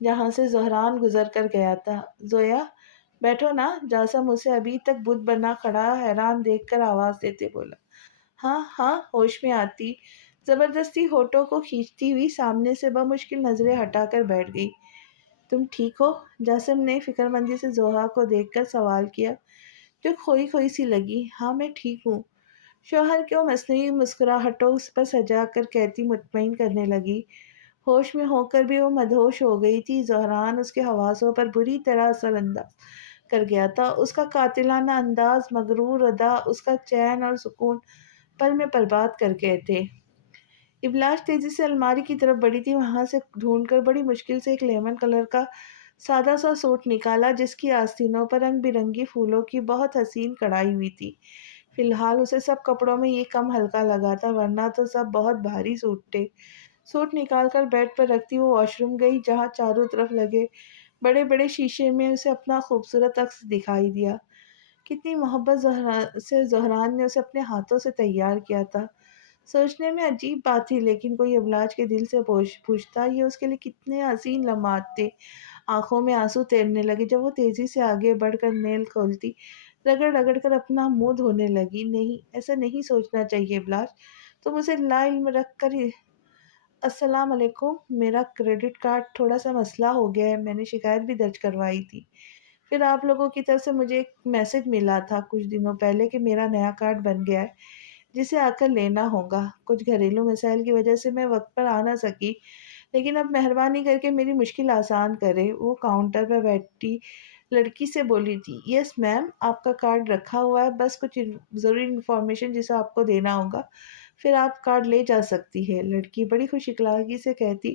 جہاں سے زہران گزر کر گیا تھا۔ زویا بیٹھو نا، جاسم اسے ابھی تک بت بنا کھڑا حیران دیکھ کر آواز دیتے بولا۔ ہاں ہاں ہوش میں آتی زبردستی ہونٹوں کو کھینچتی ہوئی سامنے سے بمشکل نظریں ہٹا کر بیٹھ گئی۔ تم ٹھیک ہو؟ جاسم نے فکر مندی سے زوہا کو دیکھ کر سوال کیا، جو کھوئی کھوئی سی لگی۔ ہاں میں ٹھیک ہوں، شوہر کو مصنوعی مسکراہٹوں پر سجا کر کہتی مطمئن کرنے لگی۔ ہوش میں ہو کر بھی وہ مدہوش ہو گئی تھی۔ زہران اس کے حواسوں پر بری طرح اثر انداز کر گیا تھا۔ اس کا قاتلانہ انداز، مغرور ادا، اس کا چین اور سکون پل میں برباد کر گئے تھے۔ ابلاج تیزی سے الماری کی طرف بڑھی تھی، وہاں سے ڈھونڈ کر بڑی مشکل سے ایک لیمن کلر کا سادہ سا سوٹ نکالا جس کی آستینوں پر رنگ برنگی پھولوں کی بہت حسین کڑھائی ہوئی تھی۔ فی الحال اسے سب کپڑوں میں یہ کم ہلکا لگا تھا، ورنہ تو سب بہت بھاری سوٹ تھے۔ سوٹ نکال کر بیڈ پر رکھتی وہ واش روم گئی، جہاں چاروں طرف لگے بڑے بڑے شیشے میں اسے اپنا خوبصورت عکس دکھائی دیا۔ کتنی محبت سے زہران نے اسے اپنے ہاتھوں سے تیار کیا تھا۔ سوچنے میں عجیب بات تھی، لیکن کوئی ابلاج کے دل سے پوچھتا یہ اس کے لیے کتنے حسین لمحات تھے۔ آنکھوں میں آنسو تیرنے لگے جب وہ تیزی سے آگے بڑھ کر نیل کھولتی، رگڑ رگڑ کر اپنا منہ دھونے لگی۔ نہیں ایسا نہیں سوچنا چاہیے ابلاج، تم اسے لا علم رکھ کر السلام علیکم، میرا کریڈٹ کارڈ تھوڑا سا مسئلہ ہو گیا ہے، میں نے شکایت بھی درج کروائی تھی، پھر آپ لوگوں کی طرف سے مجھے ایک میسج ملا تھا کچھ دنوں پہلے کہ میرا نیا کارڈ بن گیا ہے جسے آ کر لینا ہوگا۔ کچھ گھریلو مسائل کی وجہ سے میں وقت پر آ نہ سکی، لیکن اب مہربانی کر کے میری مشکل آسان کرے۔ وہ کاؤنٹر پر بیٹھی لڑکی سے بولی تھی، یس میم آپ کا کارڈ رکھا ہوا ہے، بس کچھ ضروری انفارمیشن جسے آپ کو دینا ہوگا، پھر آپ کارڈ لے جا سکتی ہے۔ لڑکی بڑی خوش اخلاقی سے کہتی،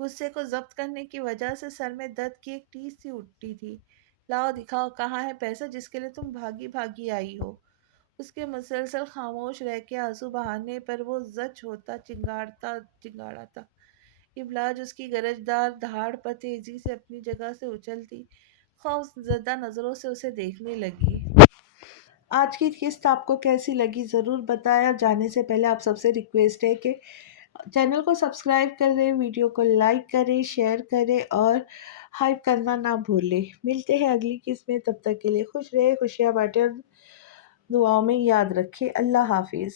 غصے کو ضبط کرنے کی وجہ سے سر میں درد کی ایک ٹیس سی اٹھتی تھی۔ لاؤ دکھاؤ، کہاں ہے پیسہ جس کے لیے تم بھاگی بھاگی آئی ہو؟ اس کے مسلسل خاموش رہ کے آنسو بہانے پر وہ زچ ہوتا چنگاڑا تھا۔ ابلاج اس کی گرجدار دھاڑ پر تیزی سے اپنی جگہ سے اچھلتی، خوف زدہ نظروں سے اسے دیکھنے لگی۔ آج کی قسط آپ کو کیسی لگی ضرور بتایا۔ جانے سے پہلے آپ سب سے ریکویسٹ ہے کہ چینل کو سبسکرائب کریں، ویڈیو کو لائک کریں، شیئر کریں اور ہائپ کرنا نہ بھولیں۔ ملتے ہیں اگلی قسط میں، تب تک کے لیے خوش رہے، خوشیاں بانٹیں اور دعاؤں میں یاد رکھیں۔ اللہ حافظ۔